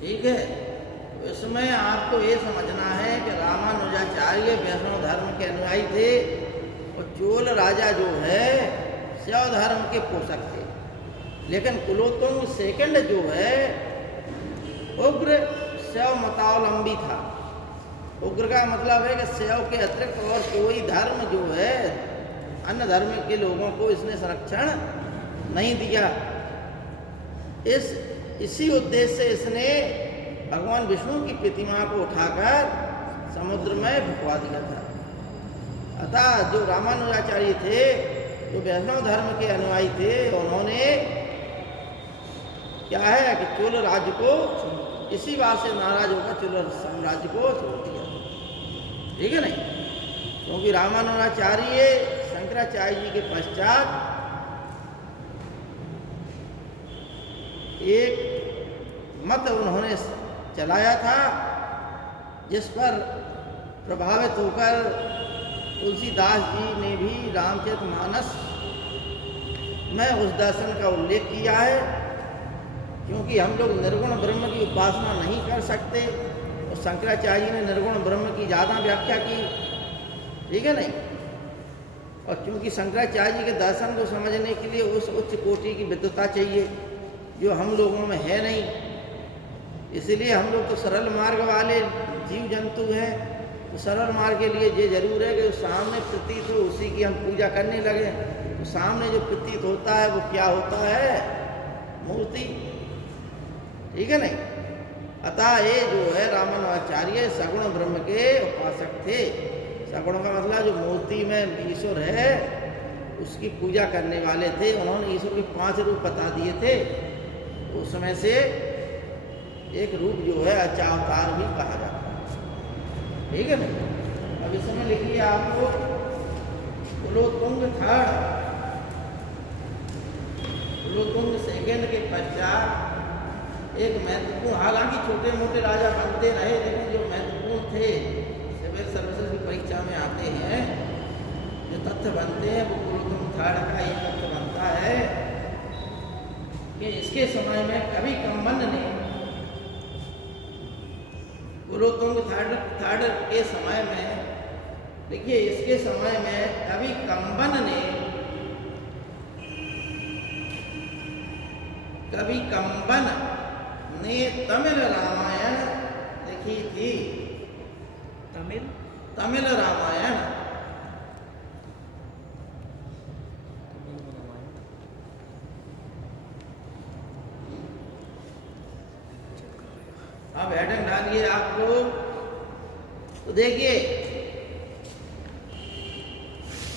ठीक है, तो इसमें आपको ये समझना है कि रामानुजाचार्य वैष्णव धर्म के अनुयायी थे और चोल राजा जो है शैव धर्म के पोषक थे। लेकिन कुलोतुंग सेकंड जो है उग्र शैव मतावलंबी था। उग्र का मतलब है कि शैव के अतिरिक्त और कोई धर्म जो है अन्य धर्म के लोगों को इसने संरक्षण नहीं दिया। इसी उद्देश्य से इसने भगवान विष्णु की प्रतिमा को उठाकर समुद्र में फुकवा दिया था। अतः जो रामानुजाचार्य थे, जो वैष्णव धर्म के अनुयायी थे, उन्होंने क्या है कि चोल राज्य को इसी बात से नाराज होकर चोल साम्राज्य को छोड़ दिया। ठीक है नहीं, क्योंकि रामानुजाचार्य शंकराचार्य जी के पश्चात एक मत उन्होंने चलाया था, जिस पर प्रभावित होकर तुलसीदास जी ने भी रामचरितमानस में उस दर्शन का उल्लेख किया है। क्योंकि हम लोग निर्गुण ब्रह्म की उपासना नहीं कर सकते और शंकराचार्य जी ने निर्गुण ब्रह्म की ज़्यादा व्याख्या की। ठीक है नहीं, और क्योंकि शंकराचार्य जी के दर्शन को समझने के लिए उस उच्च कोटि की विद्वता चाहिए जो हम लोगों में है नहीं। इसलिए हम लोग तो सरल मार्ग वाले जीव जंतु हैं, तो सरल मार्ग के लिए ये जरूर है कि जो सामने प्रतीत हो उसी की हम पूजा करने लगे। तो सामने जो प्रतीत होता है वो क्या होता है? मूर्ति। ठीक है नहीं, अतः ये जो है रामानुजाचार्य सगुण ब्रह्म के उपासक थे। सगुण का मतलब जो मूर्ति में ईश्वर है उसकी पूजा करने वाले थे। उन्होंने ईश्वर के 5 रूप बता दिए थे, उसमें से एक रूप जो है अचावतार भी कहा जाता है। ठीक है ना। अब इसमें लिखिए आपको कुलोतुंग थर्ड, कुलोतुंग सेकेंड के पश्चात एक महत्वपूर्ण, हालांकि छोटे मोटे राजा बनते रहे लेकिन जो महत्वपूर्ण थे, सिविल सर्विसेज की परीक्षा में आते हैं, जो तथ्य बनते हैं वो कुलोत्तुंग थाड़ का ये तथ्य बनता है कि इसके समय में कवि कंबन ने कुलोत्तुंग थाड़ के समय में, देखिए इसके समय में कवि कंबन ने तमिल रामायण लिखी थी। तमिल रामायण अब हेडिंग डालिए आप लोग, तो देखिए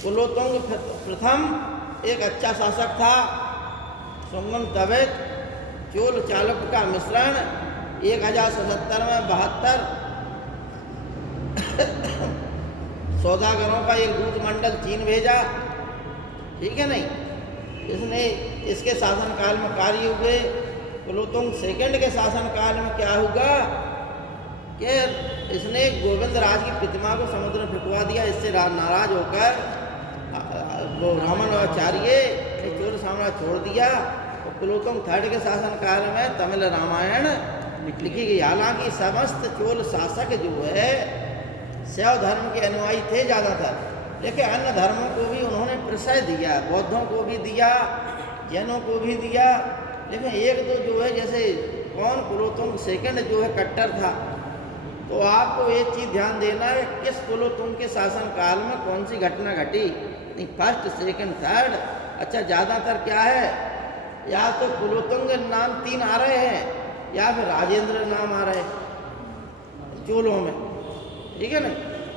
कुलोत्तुंग प्रथम एक अच्छा शासक था, सुंगम तवित चोल चालुक्य का मिश्रण 1077 में 72 सौदागरों का एक दूत मंडल चीन भेजा, ठीक है नहीं। इसने इसके शासनकाल में कार्य हुए। कुलोत्तुंग सेकंड के शासनकाल में क्या हुआ कि इसने गोविंद राज की प्रतिमा को समुद्र में फेंकवा दिया। इससे नाराज होकर वो रामानुजाचार्य ने चोल साम्राज्य छोड़ दिया। और कुलोत्तुंग थर्ड के शासनकाल में तमिल रामायण लिखी गई। हालांकि समस्त चोल शासक जो है शैव धर्म के अनुयायी थे ज़्यादातर, लेकिन अन्य धर्मों को भी उन्होंने प्रश्रय दिया, बौद्धों को भी दिया, जैनों को भी दिया। लेकिन एक तो जो है जैसे कौन कुलोत्तुंग सेकंड जो है कट्टर था, तो आपको एक चीज़ ध्यान देना है किस कुलोत्तुंग के शासनकाल में कौन सी घटना घटी। नहीं, फर्स्ट सेकंड थर्ड, अच्छा ज़्यादातर क्या है, या तो कुलोत्तुंग नाम 3 आ रहे हैं या फिर राजेंद्र नाम आ रहे हैं चोलों में, ठीक है ना।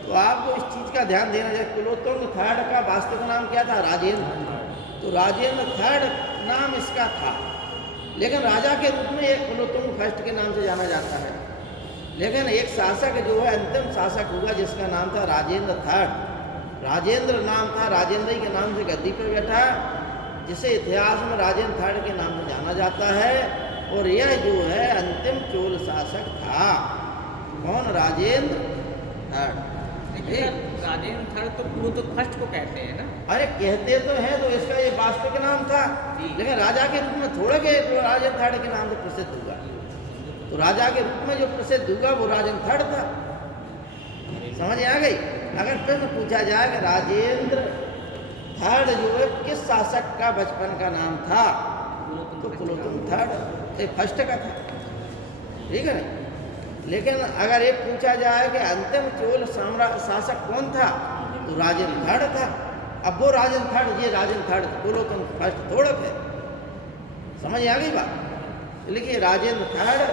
तो आपको इस चीज़ का ध्यान देना चाहिए। कुलोत्तुंग थर्ड का वास्तविक नाम क्या था, राजेंद्र। तो राजेंद्र थर्ड नाम इसका था, लेकिन राजा के रूप में एक कुलोत्तुंग फर्स्ट के नाम से जाना जाता है। लेकिन एक शासक जो है अंतिम शासक हुआ जिसका नाम था राजेंद्र थर्ड। राजेंद्र नाम था, राजेंद्र ही के नाम से गद्दी पर बैठा, जिसे इतिहास में राजेंद्र थर्ड के नाम से जाना जाता है। और यह जो है अंतिम चोल शासक था। कौन, राजेंद्र थर्ड। राजेंद्र थर्ड तो कुलोत्तुंग फर्स्ट को कहते हैं ना। अरे कहते तो हैं, तो इसका ये वास्तविक नाम था, लेकिन राजा के रूप में थोड़ा के राजेंद्र थर्ड के नाम से प्रसिद्ध हुआ। तो राजा के रूप में जो प्रसिद्ध हुआ वो राजेंद्र थर्ड था। समझ आ गई। अगर प्रश्न पूछा जाए कि राजेंद्र थर्ड जो है किस शासक का बचपन का नाम था, तो कुलोत्तुंग थर्ड फर्स्ट का था, ठीक है ना। लेकिन अगर ये पूछा जाए कि अंतिम चोल शासक कौन था, तो राजेंद्र थर्ड था। अब वो राजेंद्र थर्ड, ये राजेंद्र थर्ड, कुलोत्तुंग फर्स्ट थोड़ा है। समझ आ गई बात। लिखिए राजेंद्र थर्ड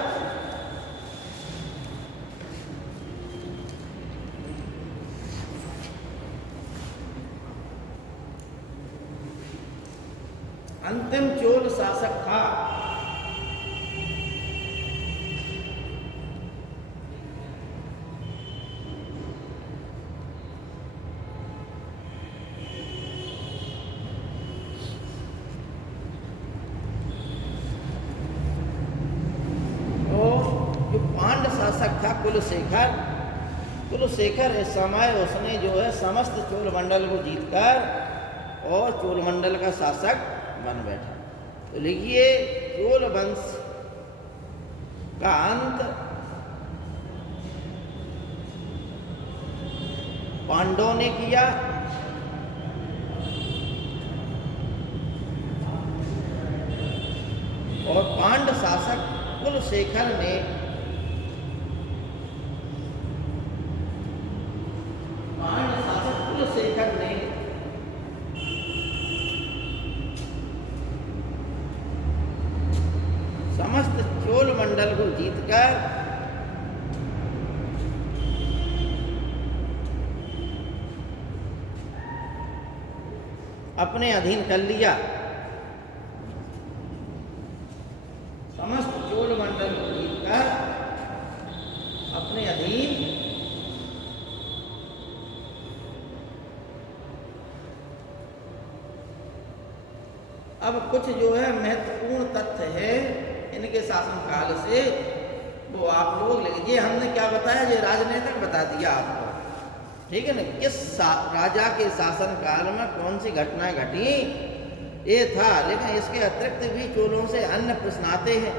अंतिम चोल शासक था। जो पांड्य शासक था कुलशेखर, इस समय उसने जो है समस्त चोल मंडल को जीतकर और चोल मंडल का शासक बन बैठा। तो लिखिए चोल वंश का अंत पांडवों ने किया, और पांड्य शासक कुलशेखर ने समस्त चोल मंडल को जीतकर अपने अधीन कर लिया। समस्त चोल मंडल को जीतकर अपने अधीन अब कुछ जो है महत्वपूर्ण तथ्य है इनके शासनकाल से, वो आप लोग लिखिए। हमने क्या बताया, ये राजनीतिक बता दिया आपको, ठीक है ना, राजा के शासन काल में कौन सी घटनाएं घटी ये था। लेकिन इसके अतिरिक्त भी चोलों से अन्य प्रश्न आते हैं,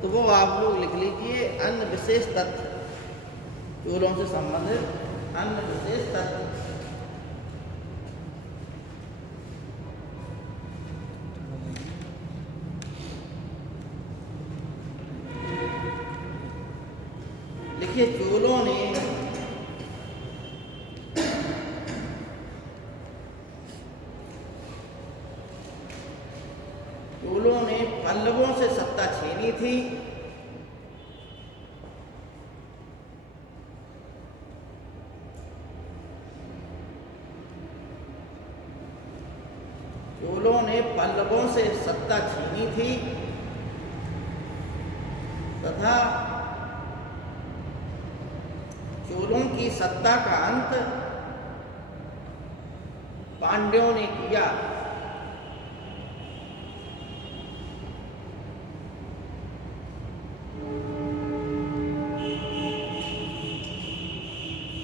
तो वो आप लोग लिख लीजिए, अन्य विशेष तथ्य, चोलों से संबंधित अन्य विशेष तथ्य। लिखिए, चोलों ने पल्लवों से सत्ता छीनी थी। चोलों ने पल्लवों से सत्ता छीनी थी तथा चोलों की सत्ता का अंत पांड्यों ने किया।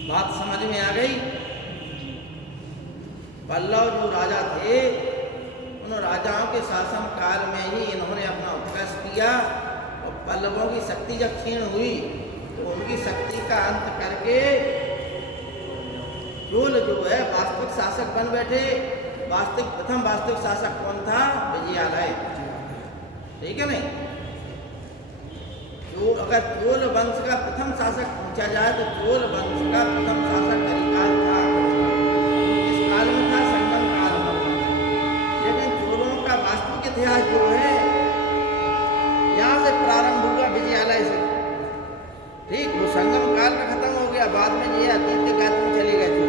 बात समझ में आ गई? पल्लव जो राजा थे, उन राजाओं के शासन काल में ही इन्होंने अपना उत्कर्ष किया, और पल्लवों की शक्ति जब क्षीण हुई तो उनकी शक्ति का अंत करके चोल जो है वास्तविक शासक बन बैठे। प्रथम वास्तविक शासक कौन था? विजयालय। ठीक है नहीं? जो अगर चोल वंश का प्रथम शासक पूछा जाए तो चोल वंश का प्रथम शासक करिकाल था। इस काल में था, संगम काल में। लेकिन चोलों का वास्तविक इतिहास जो है यहाँ से प्रारंभ हुआ, विजयालय से। ठीक, वो संगम काल का खत्म हो गया, बाद में ये अतीत के गात में चले गए थे।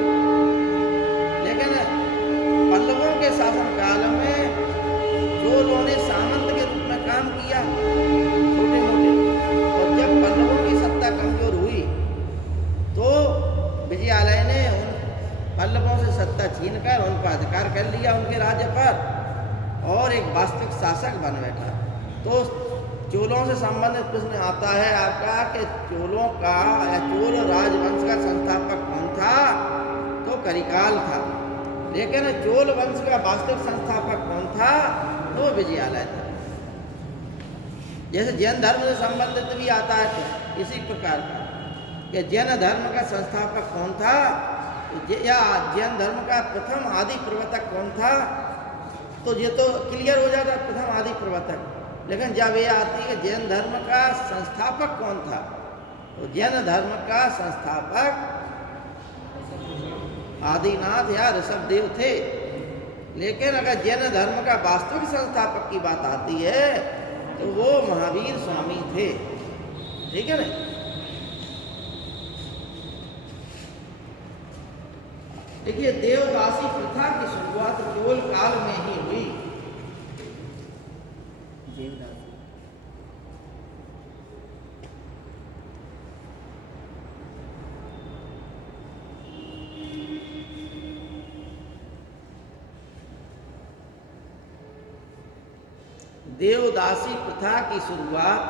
लेकिन पल्लवों के शासन काल में चोलों ने सामंत के रूप में काम किया, छोटे मोटे। और जब पल्लवों की सत्ता कमजोर हुई तो विजयालय ने उन पल्लवों से सत्ता छीनकर उन पर अधिकार कर लिया, उनके राज्य पर, और एक वास्तविक शासक बन बैठा। तो चोलों से संबंधित प्रश्न आता है आपका कि चोलों का या चोल राजवंश का संस्थापक कौन था? तो करिकाल था। लेकिन चोल वंश का वास्तविक संस्थापक कौन था? तो विजयालय था। जैसे जैन धर्म से संबंधित भी आता है इसी प्रकार का, कि जैन धर्म का संस्थापक कौन था, या जैन धर्म का प्रथम आदि प्रवर्तक कौन था, तो ये तो क्लियर हो जाता प्रथम आदि प्रवर्तक। लेकिन जब ये आती है जैन धर्म का संस्थापक कौन था, तो जैन धर्म का संस्थापक आदिनाथ या ऋषभदेव थे। लेकिन अगर जैन धर्म का वास्तविक संस्थापक की बात आती है तो वो महावीर स्वामी थे। ठीक है ना? देखिए, देवदासी प्रथा की शुरुआत चोल काल में ही हुई। देवदासी प्रथा की शुरुआत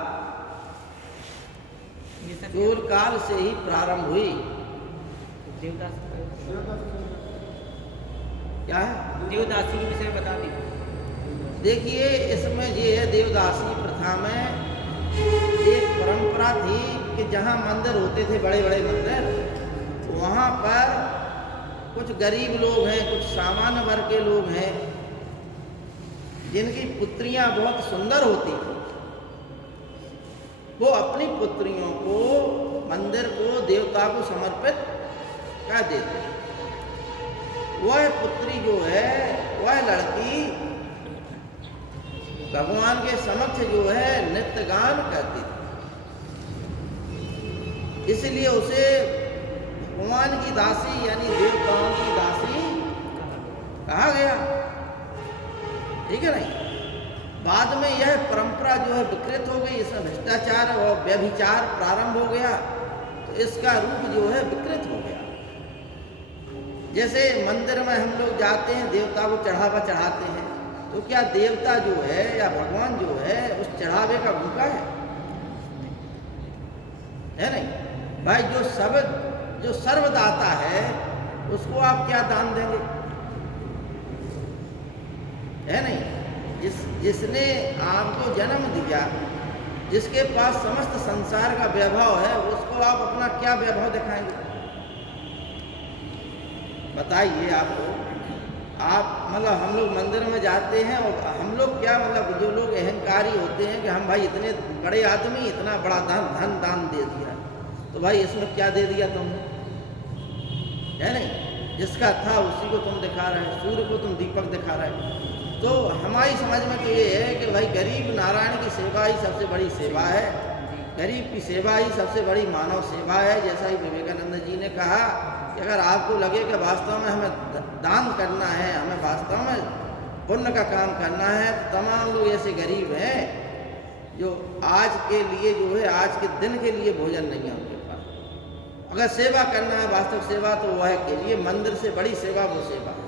चोल काल से ही प्रारंभ हुई। क्या है? देवदासी के विषय में बता दीजिए। देखिए, इसमें ये है, देवदासी प्रथा में एक परंपरा थी कि जहाँ मंदिर होते थे, बड़े बड़े मंदिर, वहाँ पर कुछ गरीब लोग हैं, कुछ सामान्य वर्ग के लोग हैं, जिनकी पुत्रियां बहुत सुंदर होती थी। वो अपनी पुत्रियों को, मंदिर को, देवता को समर्पित कर देते। वह पुत्री जो है, वह लड़की भगवान के समक्ष जो है नृत्य गान करती थी। इसलिए उसे भगवान की दासी यानी देवताओं की दासी कहा गया। ठीक है नहीं? बाद में यह परंपरा जो है विकृत हो गई, इसमें भ्रष्टाचार और व्यभिचार प्रारंभ हो गया, तो इसका रूप जो है विकृत हो गया। जैसे मंदिर में हम लोग जाते हैं, देवता को चढ़ावा चढ़ाते हैं, तो क्या देवता जो है या भगवान जो है उस चढ़ावे का भूखा है नहीं? भाई जो सर्वदाता है उसको आप क्या दान देंगे? है नहीं? जिसने आपको जन्म दिया, जिसके पास समस्त संसार का वैभव है, उसको आप अपना क्या वैभव दिखाएंगे? बताइए आपको। आप मतलब हम लोग मंदिर में जाते हैं और हम लोग क्या मतलब जो लोग अहंकारी होते हैं कि हम भाई इतने बड़े आदमी, इतना बड़ा धन दान दे दिया, तो भाई इसमें क्या दे दिया तुमने? है नहीं? जिसका था उसी को तुम दिखा रहे, सूर्य को तुम दीपक दिखा रहे। तो हमारी समझ में तो ये है कि भाई गरीब नारायण की सेवा ही सबसे बड़ी सेवा है, गरीब की सेवा ही सबसे बड़ी मानव सेवा है। जैसा ही विवेकानंद जी ने कहा कि अगर आपको लगे कि वास्तव में हमें दान करना है, हमें वास्तव में पुण्य का काम करना है, तो तमाम लोग ऐसे गरीब हैं जो आज के लिए जो है आज के दिन के लिए भोजन नहीं है उनके पास। अगर सेवा करना है वास्तविक सेवा तो वह के लिए मंदिर से बड़ी सेवा वो सेवा है,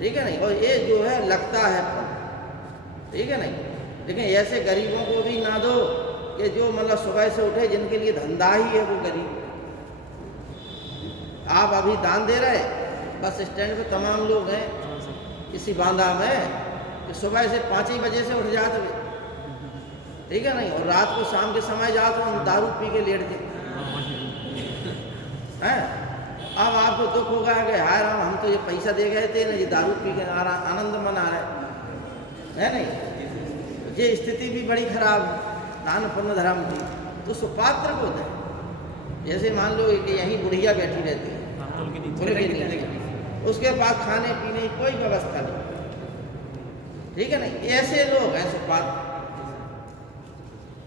ठीक है नहीं? और ये जो है लगता है पुण्य, ठीक है नहीं? लेकिन ऐसे गरीबों को भी ना दो कि जो मतलब सुबह से उठे जिनके लिए धंधा ही है वो गरीब। आप अभी दान दे रहे, बस स्टैंड पे तमाम लोग हैं किसी बांधा में कि सुबह से 5 ही बजे से उठ जाते, ठीक है नहीं? और रात को शाम के समय जाते हम दारू पी के लेट जाते हैं। अब आपको दुख होगा कि हाय राम, हम तो ये पैसा दे गए थे ना, ये दारू पी के आनंद मना रहे है नहीं? ये स्थिति भी बड़ी खराब है दान पुण्य धर्म की। तो सुपात्र को दें। जैसे मान लो कि यहीं बुढ़िया बैठी रहती है पुल के नीचे, उसके पास खाने पीने की कोई व्यवस्था नहीं, ठीक है नहीं? ऐसे लोग हैं सुपात्र।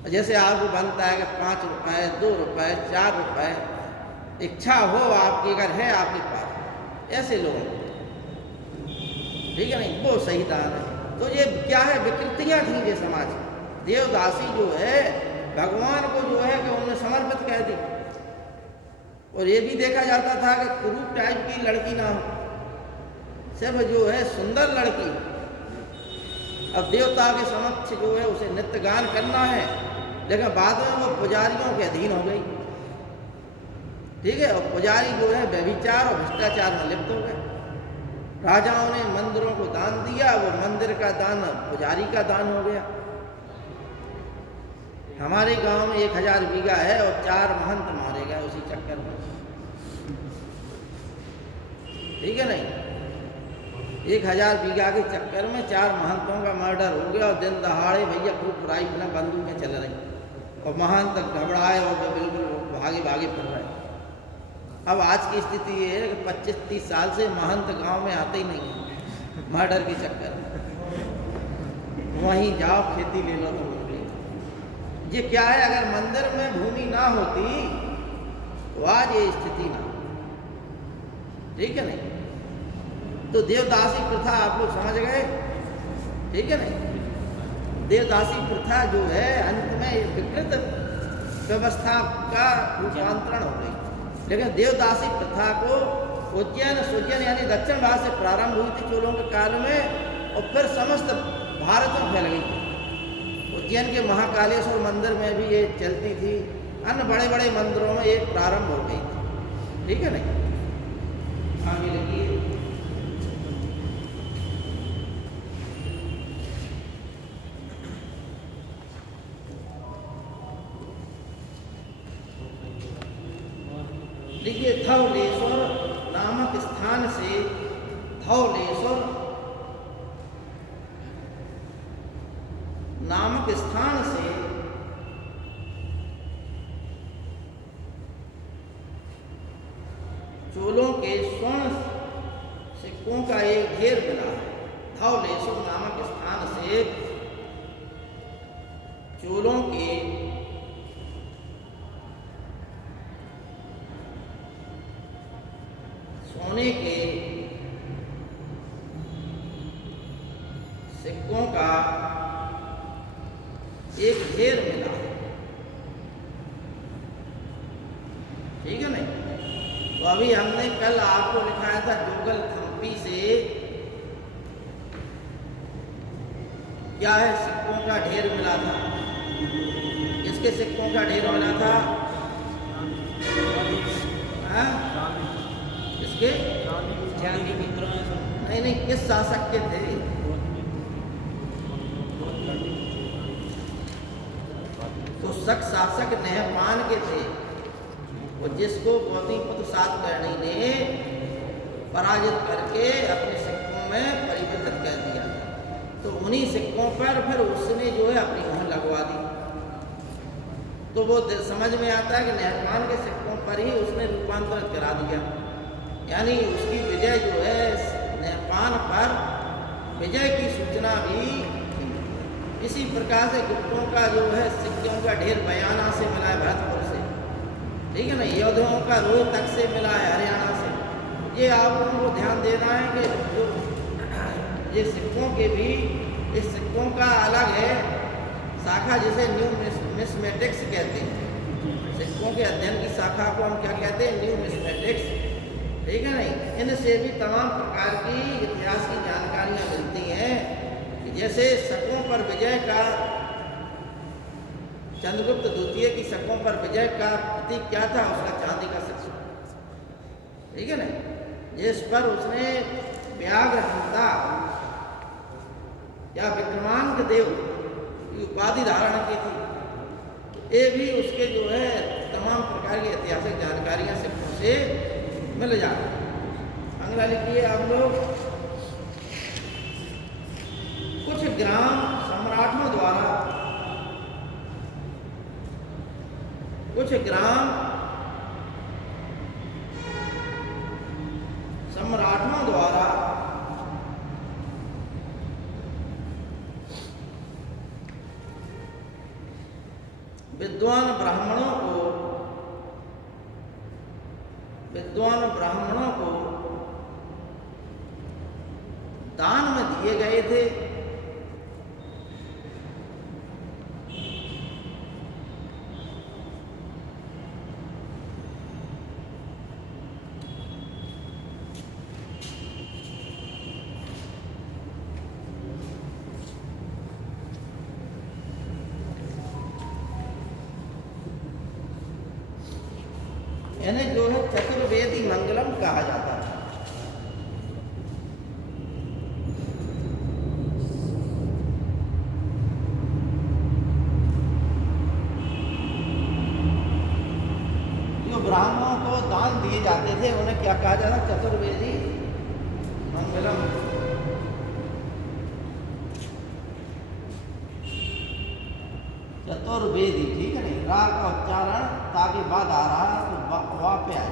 जैसे आपको बनता है कि 5 रुपए 2 रुपए 4 रुपए इच्छा हो आपकी, अगर है आपके पास, ऐसे लोग, ठीक है नहीं? वो सही दान है। तो ये क्या है, विकृतियाँ थी ये समाज। देवदासी जो है भगवान को जो है कि उन्होंने समर्पित कह दी। और ये भी देखा जाता था कि कुरूप टाइप की लड़की ना हो, सिर्फ जो है सुंदर लड़की। अब देवता के समक्ष जो है उसे नित्य गान करना है, लेकिन बाद में वो पुजारियों के अधीन हो गई, ठीक है? और पुजारी जो है व्यभिचार और भ्रष्टाचार में लिप्त हो गए। राजाओं ने मंदिरों को दान दिया, वो मंदिर का दान पुजारी का दान हो गया। हमारे गांव में 1000 बीघा है और 4 महंत मारे गए उसी चक्कर में, ठीक है नहीं? 1000 बीघा के चक्कर में 4 महंतों का मर्डर हो गया और दिन दहाड़े भैया खूब बुराई बिना बंदूकें चल रही और महंत घबराए और बिल्कुल भागे भागे फिर रहे। अब आज की स्थिति ये है कि 25-30 साल से महंत गांव में आते ही नहीं है मर्डर के चक्कर में। वहीं जाओ खेती ले लो तो मिल गई। ये क्या है, अगर मंदिर में भूमि ना होती तो आज ये स्थिति ना, ठीक है नहीं? तो देवदासी प्रथा आप लोग समझ गए, ठीक है नहीं? देवदासी प्रथा जो है अंत में विकृत व्यवस्था का रूपांतरण हो गई। लेकिन देवदासी प्रथा को उज्जैन सुज्जैन यानी दक्षिण भारत से प्रारंभ हुई थी चोलों के काल में और फिर समस्त भारत में फैल गई थी। उज्जैन के महाकालेश्वर मंदिर में भी ये चलती थी, अन्य बड़े बड़े मंदिरों में ये प्रारंभ हो गई थी, ठीक है नहीं? आगे लगिए। देखिए, धवलेश्वर नामक स्थान से, धवलेश्वर नामक स्थान से चोलों के स्वर्ण सिक्कों का एक ढेर मिला है। धवलेश्वर नामक स्थान से चोलों के सोने के सिक्कों का एक ढेर मिला, ठीक है नहीं? तो अभी हमने कल आपको लिखाया था जोगल थम्पी से क्या है, सिक्कों का ढेर मिला था। किसके सिक्कों का ढेर मिला था? किसके? चांदी की नहीं नहीं, किस शासक के थे? तो शक शासक नहपान के थे, वो जिसको गौतमीपुत्र सातकर्णी ने पराजित करके अपने सिक्कों में परिवर्तित कर दिया। तो उन्हीं सिक्कों पर फिर उसने जो है अपनी मोहर लगवा दी। तो वो समझ में आता है कि नहपान के सिक्कों पर ही उसने रूपांतरित करा दिया, यानी उसकी विजय जो है नहपान पर विजय की सूचना भी थी। इसी प्रकार से गुप्तों का जो है सिक्कों का ढेर बयाना से मिला है, भरतपुर से, ठीक है ना, योद्धाओं का रोहतक से मिला है, हरियाणा से। ये आप लोगों को ध्यान देना है कि जो ये सिक्कों के भी, इस सिक्कों का अलग है शाखा, जिसे न्यूमिस्मेटिक्स कहते हैं। सिक्कों के अध्ययन की शाखा को हम क्या कहते हैं? न्यूमिस्मेटिक्स, ठीक है नहीं। इनसे भी तमाम प्रकार की इतिहास की जानकारियाँ मिलती हैं कि जैसे शकों पर विजय का, चंद्रगुप्त द्वितीय की शकों पर विजय का प्रतीक क्या था? उसका चांदी का सिक्का, ठीक है ना, जिस पर उसने व्याघ्रहंता या विक्रमांक देव की उपाधि धारण की थी। ये भी उसके जो है तमाम प्रकार की ऐतिहासिक जानकारियाँ सिक्कों से मिल जाती हैं। अगला लिखिए आप लोग, कुछ ग्राम सम्राटों द्वारा, कुछ ग्राम सम्राटों द्वारा विद्वान ब्राह्मणों को दान में दिए गए थे। इन्हें जो है चतुर्वेदी मंगलम कहा जाता है। जो ब्राह्मणों को दान दिए जाते थे उन्हें क्या कहा जाता? चतुर्वेदी मंगलम। चतुर्वेदी, ठीक है नहीं, रा का उच्चारण ताकि बाद आ रहा है तो वापे आए,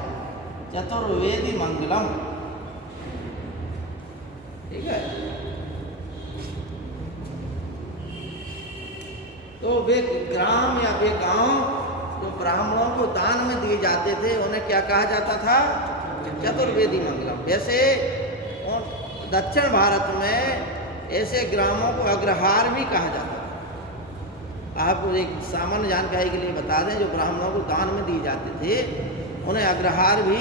चतुर्वेदी मंगलम, ठीक है। तो वे ग्राम या वे गांव जो ब्राह्मणों को दान में दिए जाते थे उन्हें क्या कहा जाता था? चतुर्वेदी मंगलम। जैसे दक्षिण भारत में ऐसे ग्रामों को अग्रहार भी कहा जाता था। आपको एक सामान्य जानकारी के लिए बता दें, जो ब्राह्मणों को दान में दिए जाते थे उन्हें अग्रहार भी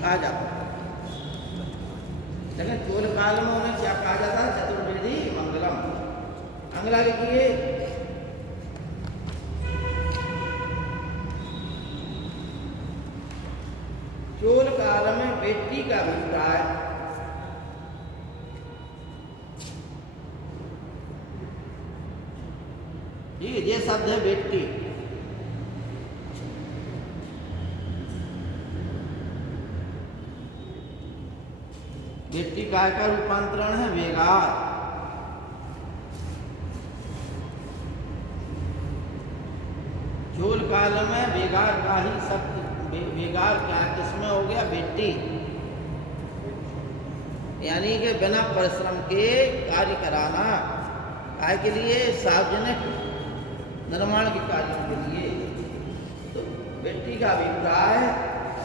कहा जाता था। लेकिन चोल काल में उन्हें क्या कहा जाता? चतुर्वेदी मंगलम। अगला लिखिए, चोल काल में बेटी का अभिप्राय, ये शब्द है बेटी। बेटी काय का रूपांतरण है? वेगार। चोल काल में वेगार का ही शब्द, वेगार क्या किसमें हो गया? बेटी, यानी कि बिना परिश्रम के कार्य कराना, काय के लिए? सार्वजनिक निर्माण के कार्यों के लिए। तो बेटी का अभिप्राय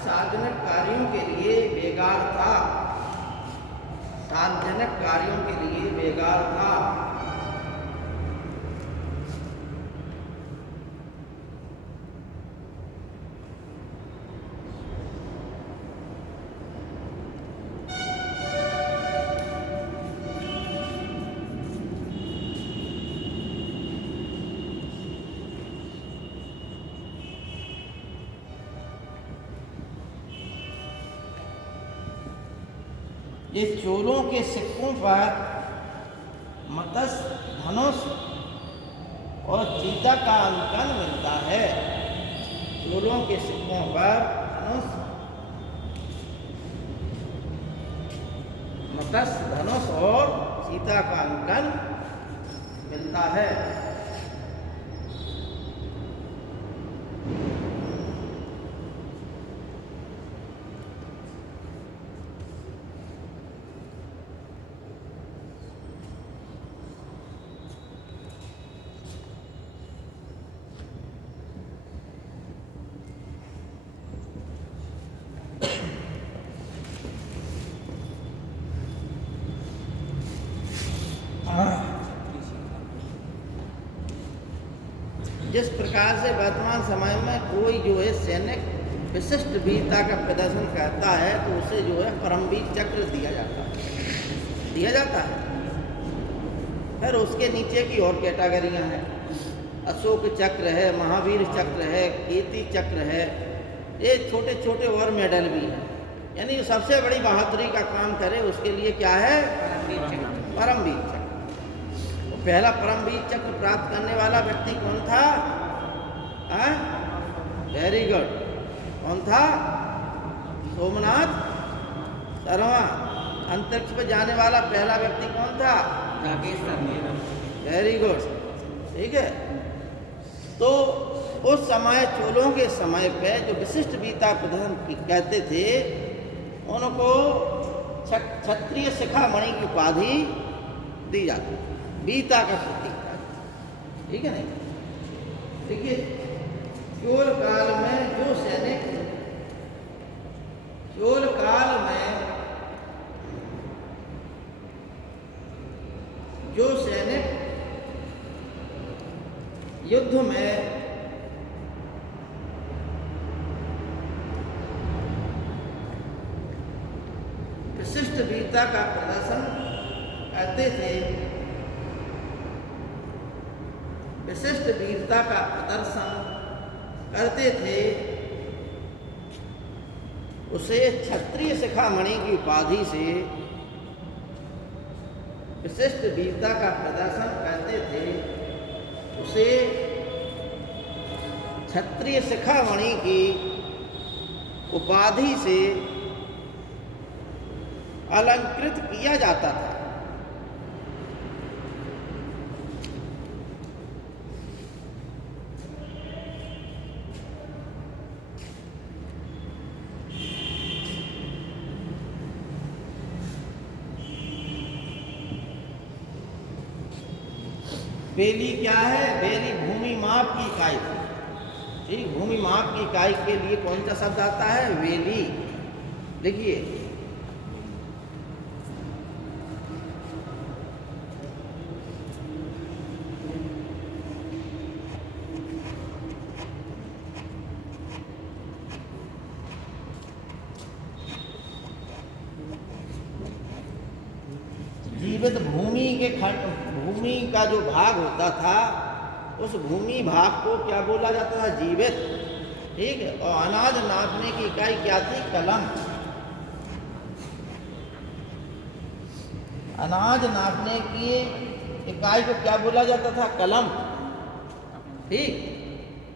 सार्वजनिक कार्यों के लिए बेगार था, सार्वजनिक कार्यों के लिए बेगार था। ये चोलों के सिक्कों पर मत्स्य, धनुष और चीता का अंकन मिलता है। चोलों के सिक्कों पर धनुष, मत्स्य, धनुष और चीता का अंकन मिलता है। जिस प्रकार से वर्तमान समय में कोई जो है सैनिक विशिष्ट वीरता का प्रदर्शन करता है तो उसे जो है परमवीर चक्र दिया जाता है। फिर उसके नीचे की और कैटेगरियां हैं, अशोक चक्र है, महावीर चक्र है, कीर्ति चक्र है, ये छोटे छोटे और मेडल भी हैं। यानी जो सबसे बड़ी बहादुरी का काम करे उसके लिए क्या है, परमवीर चक्र। पहला परमवीर चक्र प्राप्त करने वाला व्यक्ति कौन था? वेरी गुड, कौन था? सोमनाथ शर्मा। अंतरिक्ष पर जाने वाला पहला व्यक्ति कौन था? राकेश शर्मा। वेरी गुड, ठीक है। तो उस समय चोलों के समय पे जो विशिष्ट वीरता प्रदर्शन कहते थे उनको क्षत्रिय शिखामणि की उपाधि दी जाती थी, वीरता का प्रतीक था, ठीक है नहीं। देखिए चोल काल में जो सैनिक, चोल काल में जो सैनिक युद्ध में विशिष्ट वीरता का प्रदर्शन करते थे, विशिष्ट वीरता का प्रदर्शन करते थे, उसे क्षत्रिय शिखामणि की उपाधि से, विशिष्ट वीरता का प्रदर्शन करते थे उसे क्षत्रिय शिखामणि की उपाधि से अलंकृत किया जाता था। बेली क्या है? बेली भूमि माप की इकाई थी, ठीक। भूमि माप की इकाई के लिए कौन सा शब्द आता है? वेली। लिखिए, जीवित भूमि के खंड, भूमि का जो भाग होता था उस भूमि भाग को क्या बोला जाता था? जीवित, ठीक है। और अनाज नापने की इकाई क्या थी? कलम। अनाज नापने की इकाई को क्या बोला जाता था? कलम, ठीक।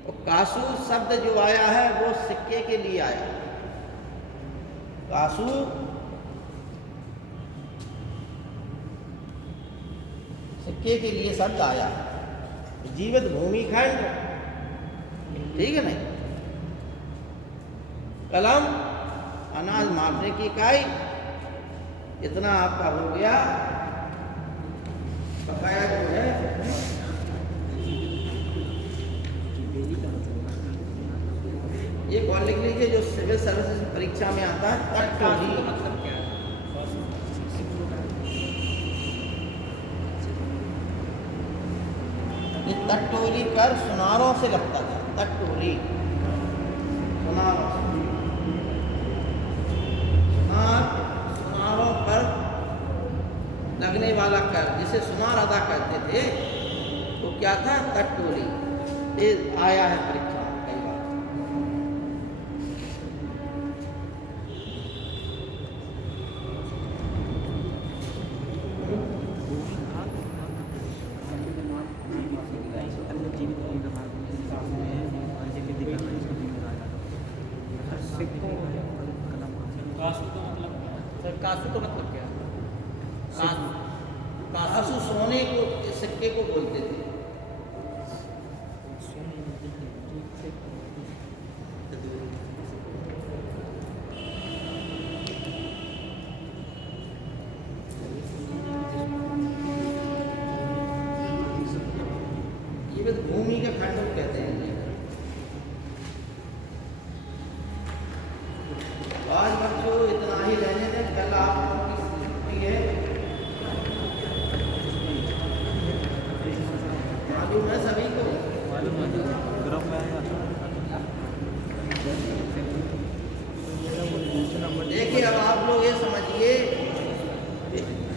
और कासू शब्द जो आया है वो सिक्के के लिए आया। कासू सिक्के के लिए शब्द आया। जीवित भूमिखंड, ठीक है नहीं। कलम, अनाज मापने की इकाई, इतना आपका हो गया। बकाया जो है ये कौन लिख लीजिए जो सिविल सर्विसेज परीक्षा में आता है, तटोली। मतलब क्या है? ये तटोली कर सुनारों से लगता था, तटोली सुनारों से। सुनारों पर लगने वाला कर जिसे सुनार अदा करते थे तो क्या था? तटोली। ये आया है परीक्षा में कई बार। कासू का मतलब क्या है? कासू कासू सोने को सिक्के को बोलते थे। ये भूमि का खंड कहते हैं। आज बच्चों इतना ही रहने दें, कल आप लोगों की है मालूम है सभी को। देखिए अब आप लोग ये समझिए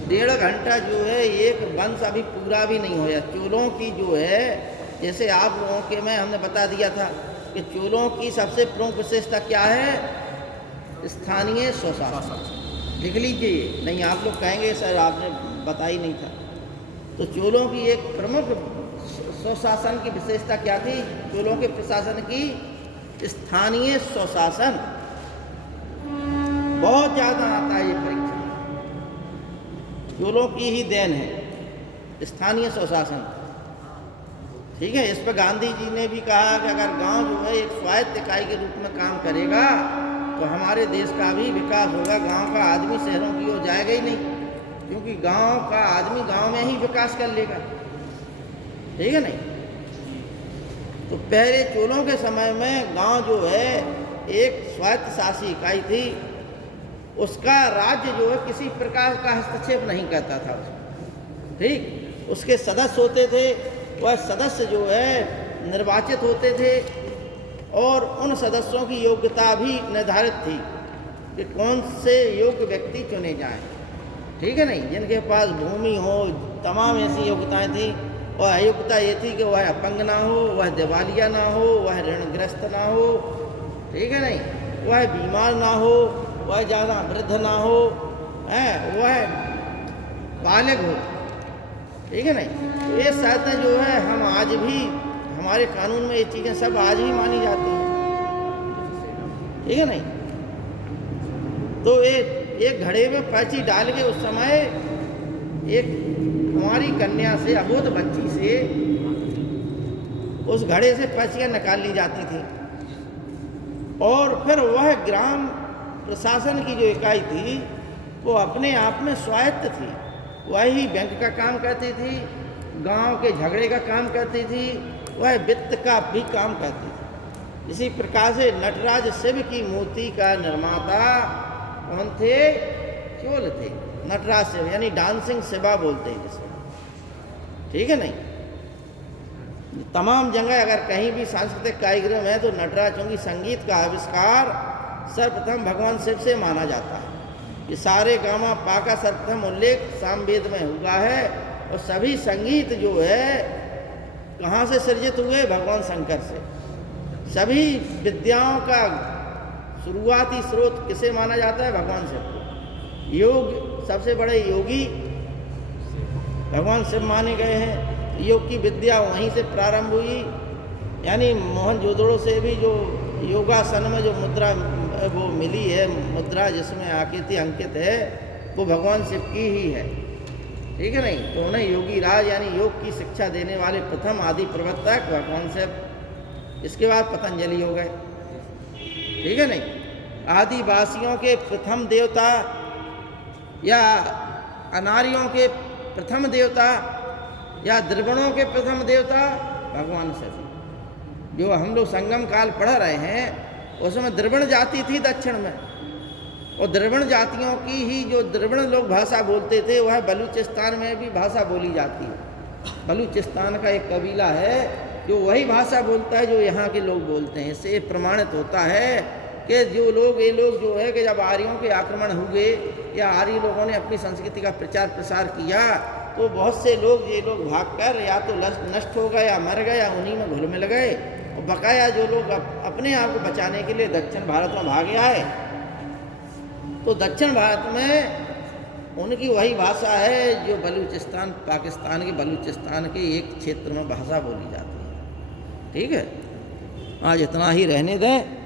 1.5 घंटा जो है एक वंश अभी पूरा भी नहीं होया। चोलों की जो है, जैसे आप लोगों के में हमने बता दिया था कि चोलों की सबसे प्रमुख विशेषता क्या है? स्थानीय स्वशासन। लिख लीजिए, नहीं आप लोग कहेंगे सर आपने बताई नहीं था। तो चोलों की एक प्रमुख स्वशासन की विशेषता क्या थी? चोलों के प्रशासन की स्थानीय स्वशासन। बहुत ज़्यादा आता है ये परीक्षा, चोलों की ही देन है स्थानीय स्वशासन। ठीक है, इस पर गांधी जी ने भी कहा कि अगर गांव जो है एक स्वायत्त इकाई के रूप में काम करेगा तो हमारे देश का भी विकास होगा। गांव का आदमी शहरों की ओर जाएगा ही नहीं, क्योंकि गांव का आदमी गांव में ही विकास कर लेगा। ठीक है नहीं? तो पहले चोलों के समय में गांव जो है एक स्वायत्त शासी इकाई थी। उसका राज्य जो है किसी प्रकार का हस्तक्षेप नहीं करता था उसमें। ठीक, उसके सदस्य होते थे, वह सदस्य जो है निर्वाचित होते थे और उन सदस्यों की योग्यता भी निर्धारित थी कि कौन से योग्य व्यक्ति चुने जाएं। ठीक है नहीं? जिनके पास भूमि हो, तमाम ऐसी योग्यताएं थी। और अयोग्यता ये थी कि वह अपंग ना हो, वह दिवालिया ना हो, वह ऋणग्रस्त ना हो। ठीक है नहीं? वह बीमार ना हो, वह ज़्यादा वृद्ध ना हो, वह बालिग हो। ठीक है नहीं? तो ये शर्तें जो है हम आज भी हमारे कानून में ये चीज़ें सब आज भी मानी जाती हैं। ठीक है नहीं? तो एक घड़े में पर्ची डाल के उस समय एक हमारी कन्या से, अबोध बच्ची से उस घड़े से पर्चियाँ निकाल ली जाती थी और फिर वह ग्राम प्रशासन की जो इकाई थी वो अपने आप में स्वायत्त थी। वही बैंक का काम करती थी, गांव के झगड़े का काम करती थी, वह वित्त का भी काम करती थी। इसी प्रकार से नटराज शिव की मूर्ति का निर्माता कौन थे? चोल थे। नटराज शिव यानी डांसिंग शिवा बोलते हैं जिसे। ठीक है नहीं? तमाम जगह अगर कहीं भी सांस्कृतिक कार्यक्रम है तो नटराज, चूँकि संगीत का आविष्कार सर्वप्रथम भगवान शिव से माना जाता है। ये सारे गामा पा का सर्वप्रथम उल्लेख सामवेद में हुआ है। और सभी संगीत जो है कहाँ से सृजित हुए? भगवान शंकर से। सभी विद्याओं का शुरुआती स्रोत किसे माना जाता है? भगवान शिव को। योग, सबसे बड़े योगी भगवान शिव माने गए हैं। योग की विद्या वहीं से प्रारंभ हुई। यानी मोहनजोदड़ो से भी जो योगासन में जो मुद्रा वो मिली है, मुद्रा जिसमें आकृति अंकित है, वो भगवान शिव की ही है। ठीक है नहीं? तो उन्हें योगी राज यानी योग की शिक्षा देने वाले प्रथम आदि प्रवर्तक भगवान शिव। इसके बाद पतंजलि हो गए। ठीक है नहीं? आदिवासियों के प्रथम देवता या अनारियों के प्रथम देवता या द्रविड़ों के प्रथम देवता भगवान शिव। जो हम लोग संगम काल पढ़ रहे हैं उसमें द्रविड़ जाति थी दक्षिण में, और द्रविड़ जातियों की ही जो द्रविड़ लोग भाषा बोलते थे वह बलूचिस्तान में भी भाषा बोली जाती है। बलूचिस्तान का एक कबीला है जो वही भाषा बोलता है जो यहाँ के लोग बोलते हैं। इससे प्रमाणित होता है कि जो लोग, ये लोग जो है कि जब आर्यों के आक्रमण हुए या आर्य लोगों ने अपनी संस्कृति का प्रचार प्रसार किया तो बहुत से लोग, ये लोग भागकर या तो नष्ट हो गए या मर गए या उन्हीं में घुल मिल गए। और बकाया जो लोग अपने आप को बचाने के लिए दक्षिण भारत में भागे आए, तो दक्षिण भारत में उनकी वही भाषा है जो बलूचिस्तान, पाकिस्तान के बलूचिस्तान के एक क्षेत्र में भाषा बोली जाती है। ठीक है? आज इतना ही रहने दें।